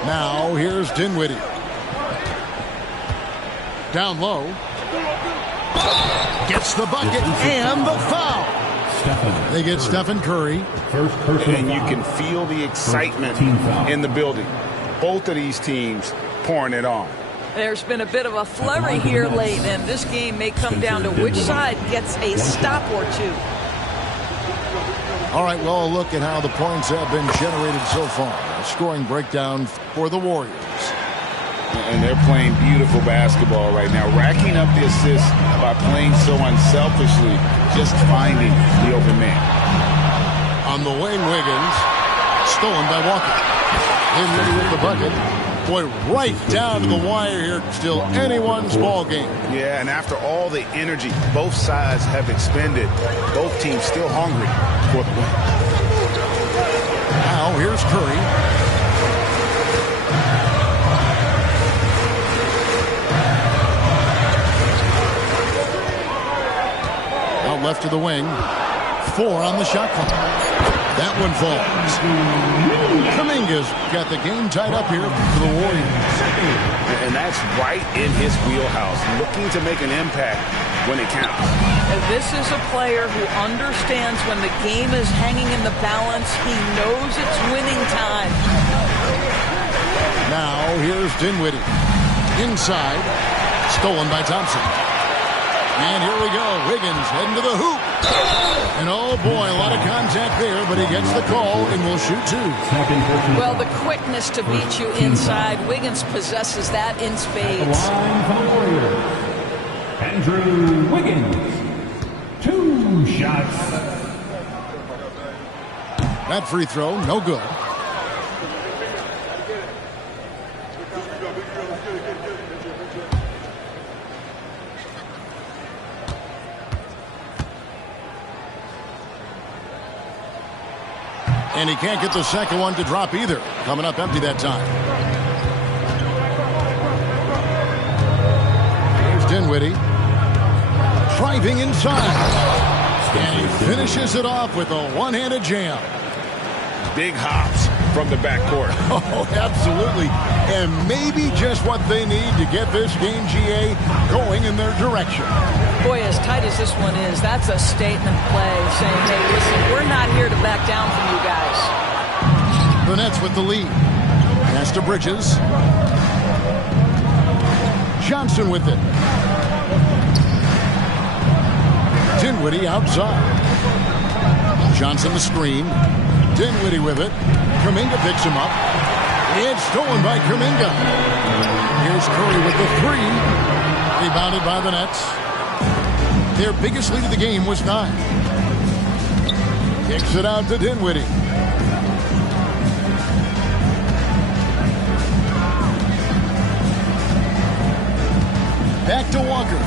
Now here's Dinwiddie. Down low. Gets the bucket and the foul. They get Stephen Curry. And you can feel the excitement in the building. Both of these teams pouring it on. There's been a bit of a flurry here late, and this game may come down to which side gets a stop or two. All right, well, look at how the points have been generated so far. A scoring breakdown for the Warriors. And they're playing beautiful basketball right now, racking up the assists by playing so unselfishly, just finding the open man. On the wing, Wiggins, stolen by Walker. Dinwiddie with the bucket. Boy, right down to the wire here. Still anyone's ball game. Yeah, and after all the energy both sides have expended, both teams still hungry for the win. Now here's Curry. Out left to the wing. 4 on the shot clock. That one falls. Kuminga's got the game tied up here for the Warriors. And that's right in his wheelhouse, looking to make an impact when it counts. This is a player who understands when the game is hanging in the balance. He knows it's winning time. Now here's Dinwiddie. Inside. Stolen by Thompson. And here we go. Wiggins heading to the hoop. And oh boy, a lot of contact there, but he gets the call and will shoot 2. Well, the quickness to beat you inside, Wiggins possesses that in spades. Andrew Wiggins. 2 shots. That free throw, no good. And he can't get the second one to drop either. Coming up empty that time. Here's Dinwiddie. Driving inside. And he finishes it off with a one-handed jam. Big hops from the backcourt. Oh, absolutely. And maybe just what they need to get this game, GA, going in their direction. Boy, as tight as this one is, that's a statement play saying, hey, listen, we're not here to back down from you guys. The Nets with the lead. Pass to Bridges. Johnson with it. Dinwiddie outside. Johnson the screen. Dinwiddie with it. Kuminga picks him up. It's stolen by Kuminga. Here's Curry with the 3. Rebounded by the Nets. Their biggest lead of the game was 9. Kicks it out to Dinwiddie. Back to Walker.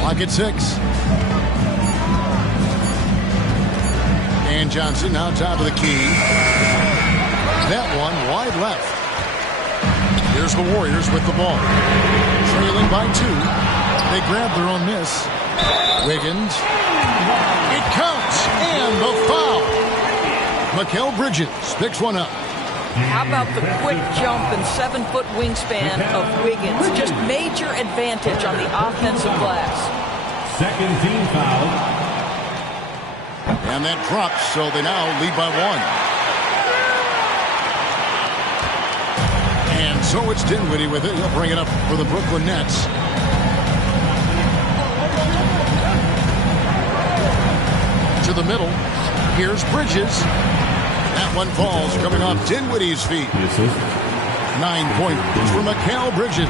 Clock at 6. And Johnson now top of the key. That one wide left. Here's the Warriors with the ball. Trailing by 2. They grab their own miss. Wiggins. It counts. And the foul. Mikal Bridges picks one up. How about the quick jump and 7-foot wingspan of Wiggins? Just major advantage on the offensive glass. Second team foul. And that drops, so they now lead by 1. And so it's Dinwiddie with it. He'll bring it up for the Brooklyn Nets. To the middle. Here's Bridges. That one falls coming off Dinwiddie's feet. 9 points for Mikal Bridges.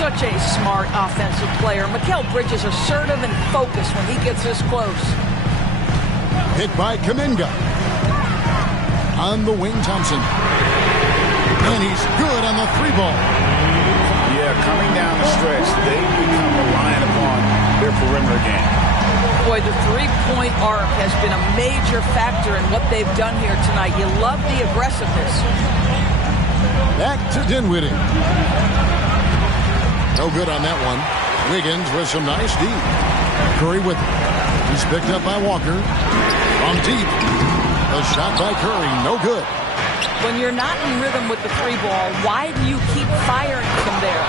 Such a smart offensive player. Mikal Bridges assertive and focused when he gets this close. Hit by Kuminga. On the wing, Thompson. And he's good on the three ball. Yeah, coming down the stretch, they've become reliant upon their perimeter game. Boy, the three-point arc has been a major factor in what they've done here tonight. You love the aggressiveness. Back to Dinwiddie. No good on that one. Wiggins with some nice D. Curry with it. He's picked up by Walker. From deep. A shot by Curry. No good. When you're not in rhythm with the three ball, why do you keep firing from there?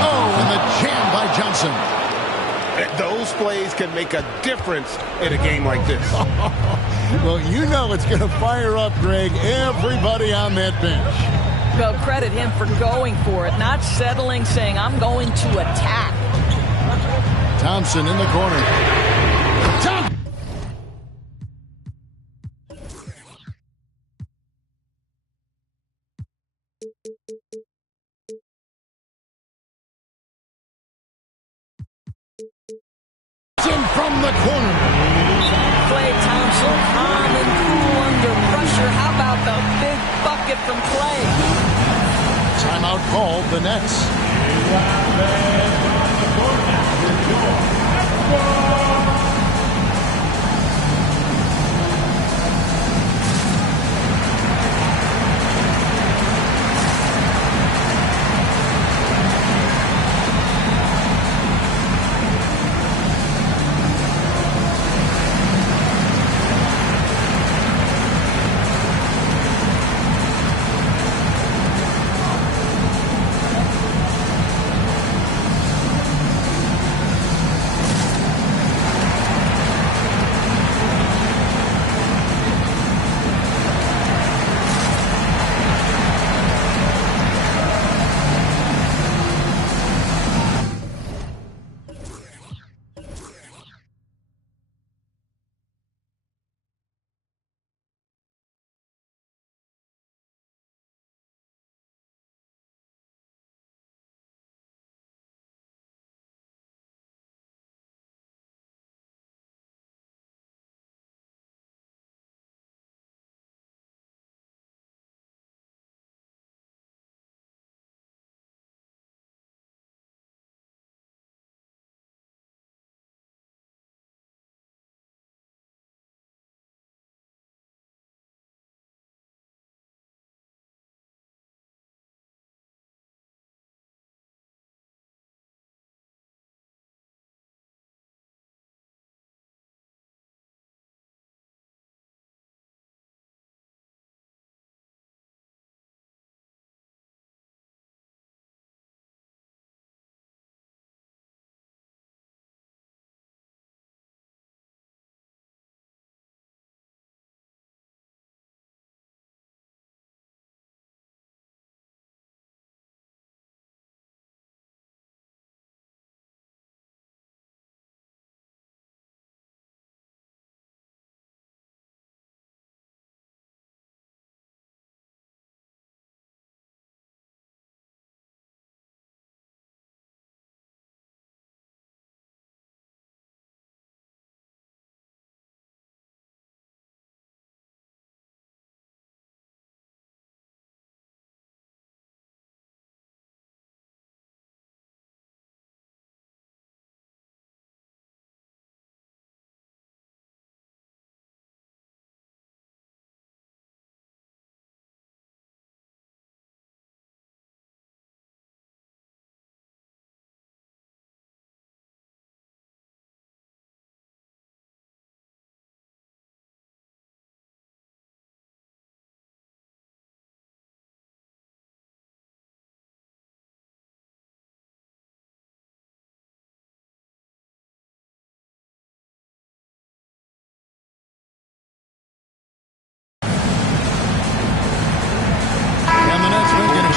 Oh, and the jam by Johnson. Those plays can make a difference in a game like this. Well, you know it's going to fire up, Greg, everybody on that bench. Well, credit him for going for it, not settling, saying, I'm going to attack. Thompson in the corner. Thompson! From the corner. Klay Thompson, calm and cool under pressure. How about the big bucket from Klay? Timeout called the Nets.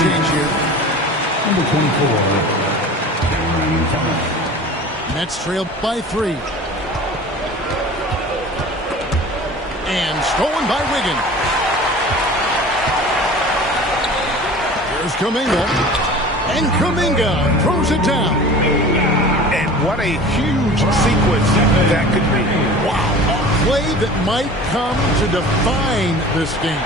change here. Number 24, Cameron Thomas. Nets trail by 3. And stolen by Wiggins. Here's Kuminga. And Kuminga throws it down. And what a huge sequence that could be. Wow. A play that might come to define this game.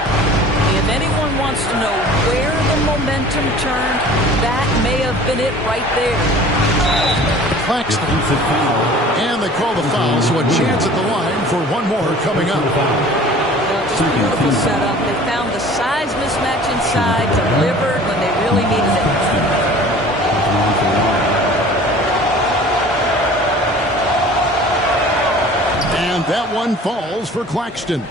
If anyone wants to know where the momentum turned, that may have been it right there. Claxton. And they call the foul, so a chance at the line for one more coming up. Just a beautiful setup. They found the size mismatch inside, delivered when they really needed it. And that one falls for Claxton.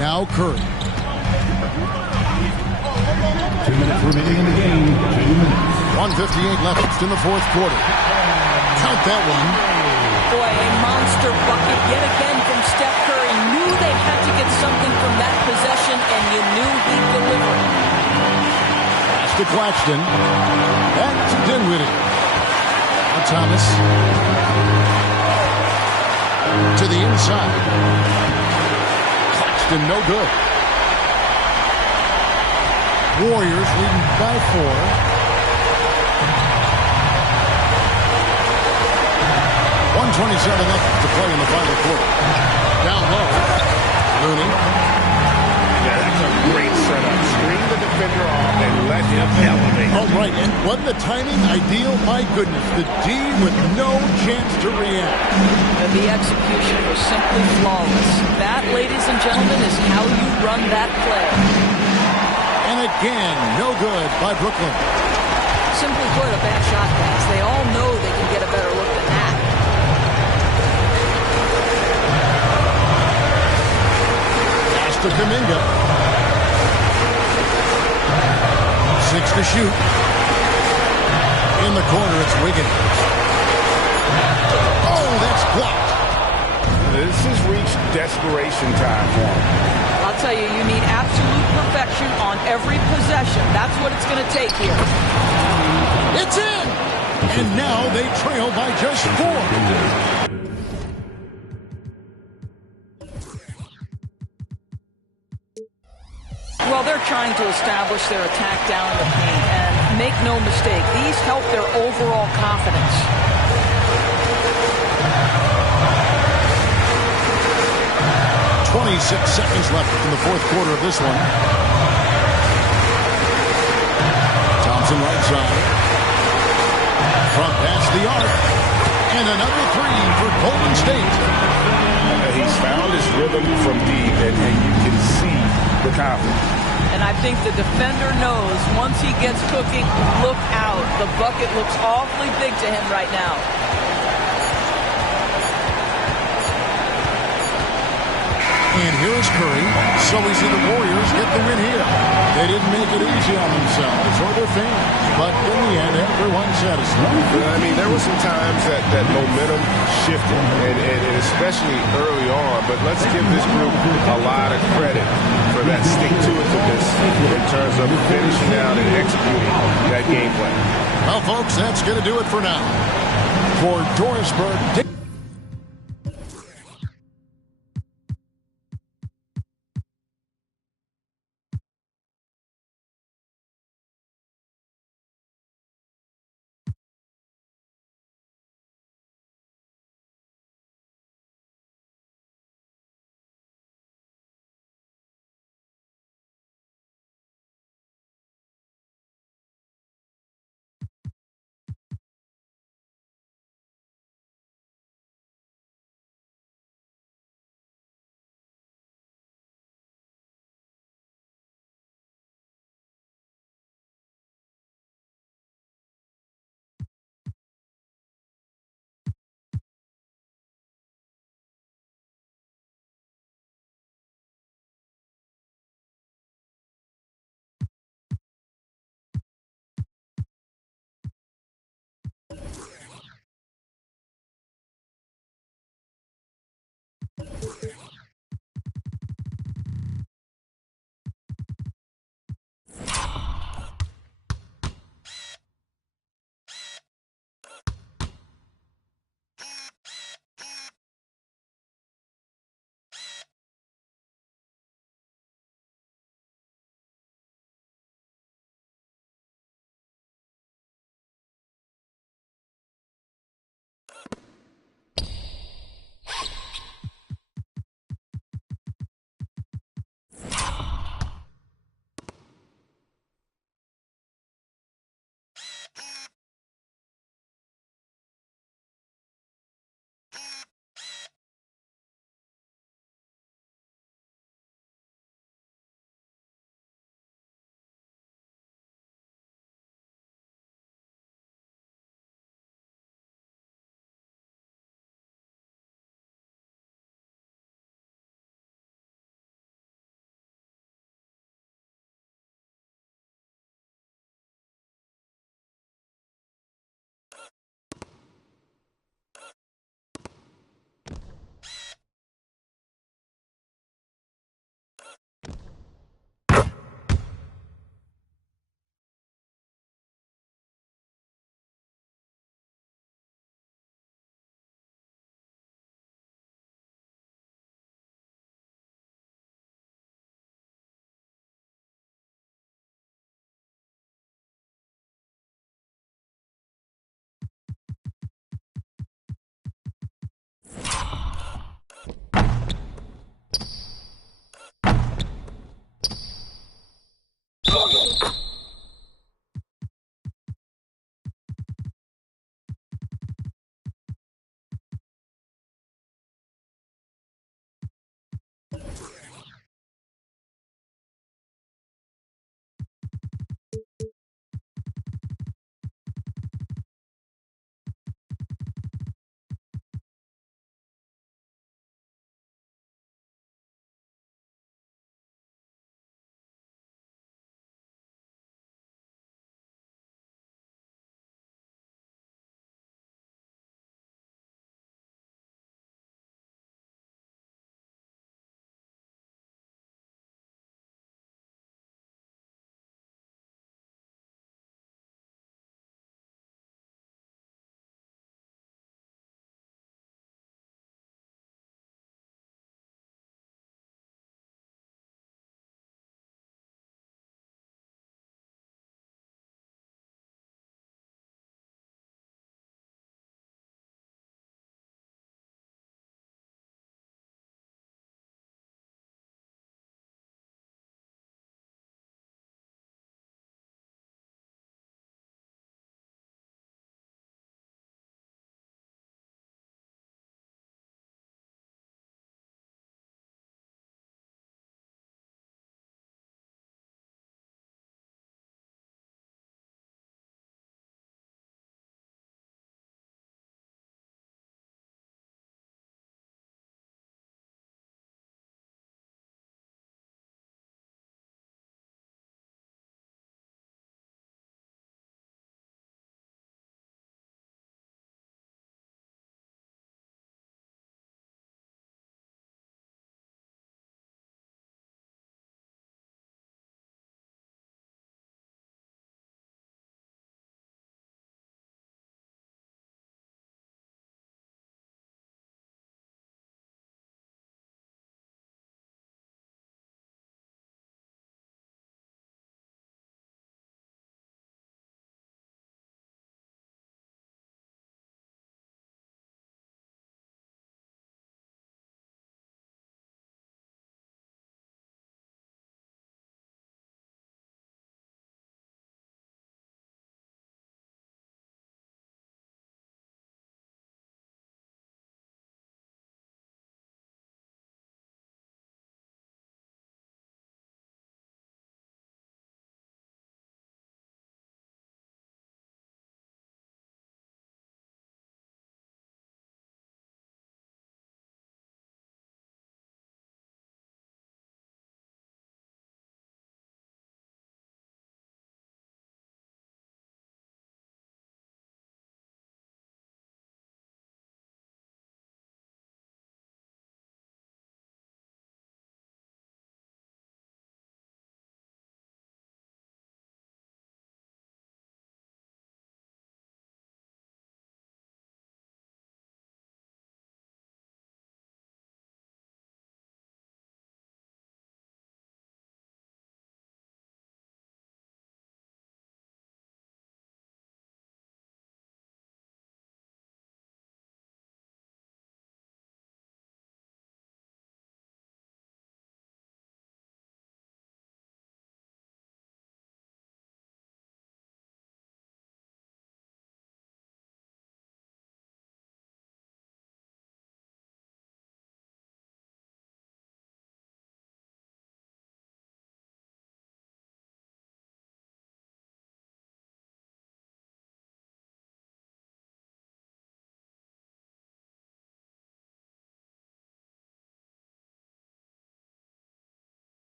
Now Curry. 2 minutes remaining in the game. 2 minutes. 1:58 left in the fourth quarter. Count that one. Boy, a monster bucket yet again from Steph Curry. Knew they had to get something from that possession, and you knew he'd deliver. Pass to Claxton. Back to Dinwiddie. Now Thomas. To the inside. Claxton no good. Warriors leading by 4. .27 left to play in the final quarter. Down low. Looney. Yeah, that's a great setup. Screen the defender off and let him elevate. Oh, right. And wasn't the timing ideal? My goodness. The D with no chance to react. And the execution was simply flawless. That, ladies and gentlemen, is how you run that play. And again, no good by Brooklyn. Simply put, a bad shot pass. They all know they can get a better look than that. Pass to Kuminga. 6 to shoot. In the corner, it's Wiggins. Oh, that's blocked. This has reached desperation time for him. I'll tell you, you need absolute perfection on every possession. That's what it's going to take here. It's in! And now they trail by just 4. Well, they're trying to establish their attack down in the paint. And make no mistake, these help their overall confidence. 26 seconds left in the fourth quarter of this one. Thompson right side. Front past the arc. And another 3 for Golden State. He's found his rhythm from deep, and you can see the confidence. And I think the defender knows once he gets cooking, look out. The bucket looks awfully big to him right now. And here's Curry. So we see the Warriors get the win here. They didn't make it easy on themselves or their fans. But in the end, everyone's satisfied. I mean, there were some times that momentum shifted, and especially early on. But let's give this group a lot of credit for that stick-to-itiveness in terms of finishing out and executing that game plan. Well, folks, that's going to do it for now. For Dorisburg.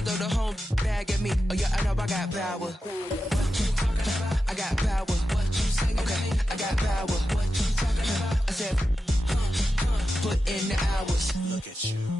tryna throw the whole bag at me. Oh yeah, I know I got power. I got power. Okay, I got power. I said, put in the hours. Look at you.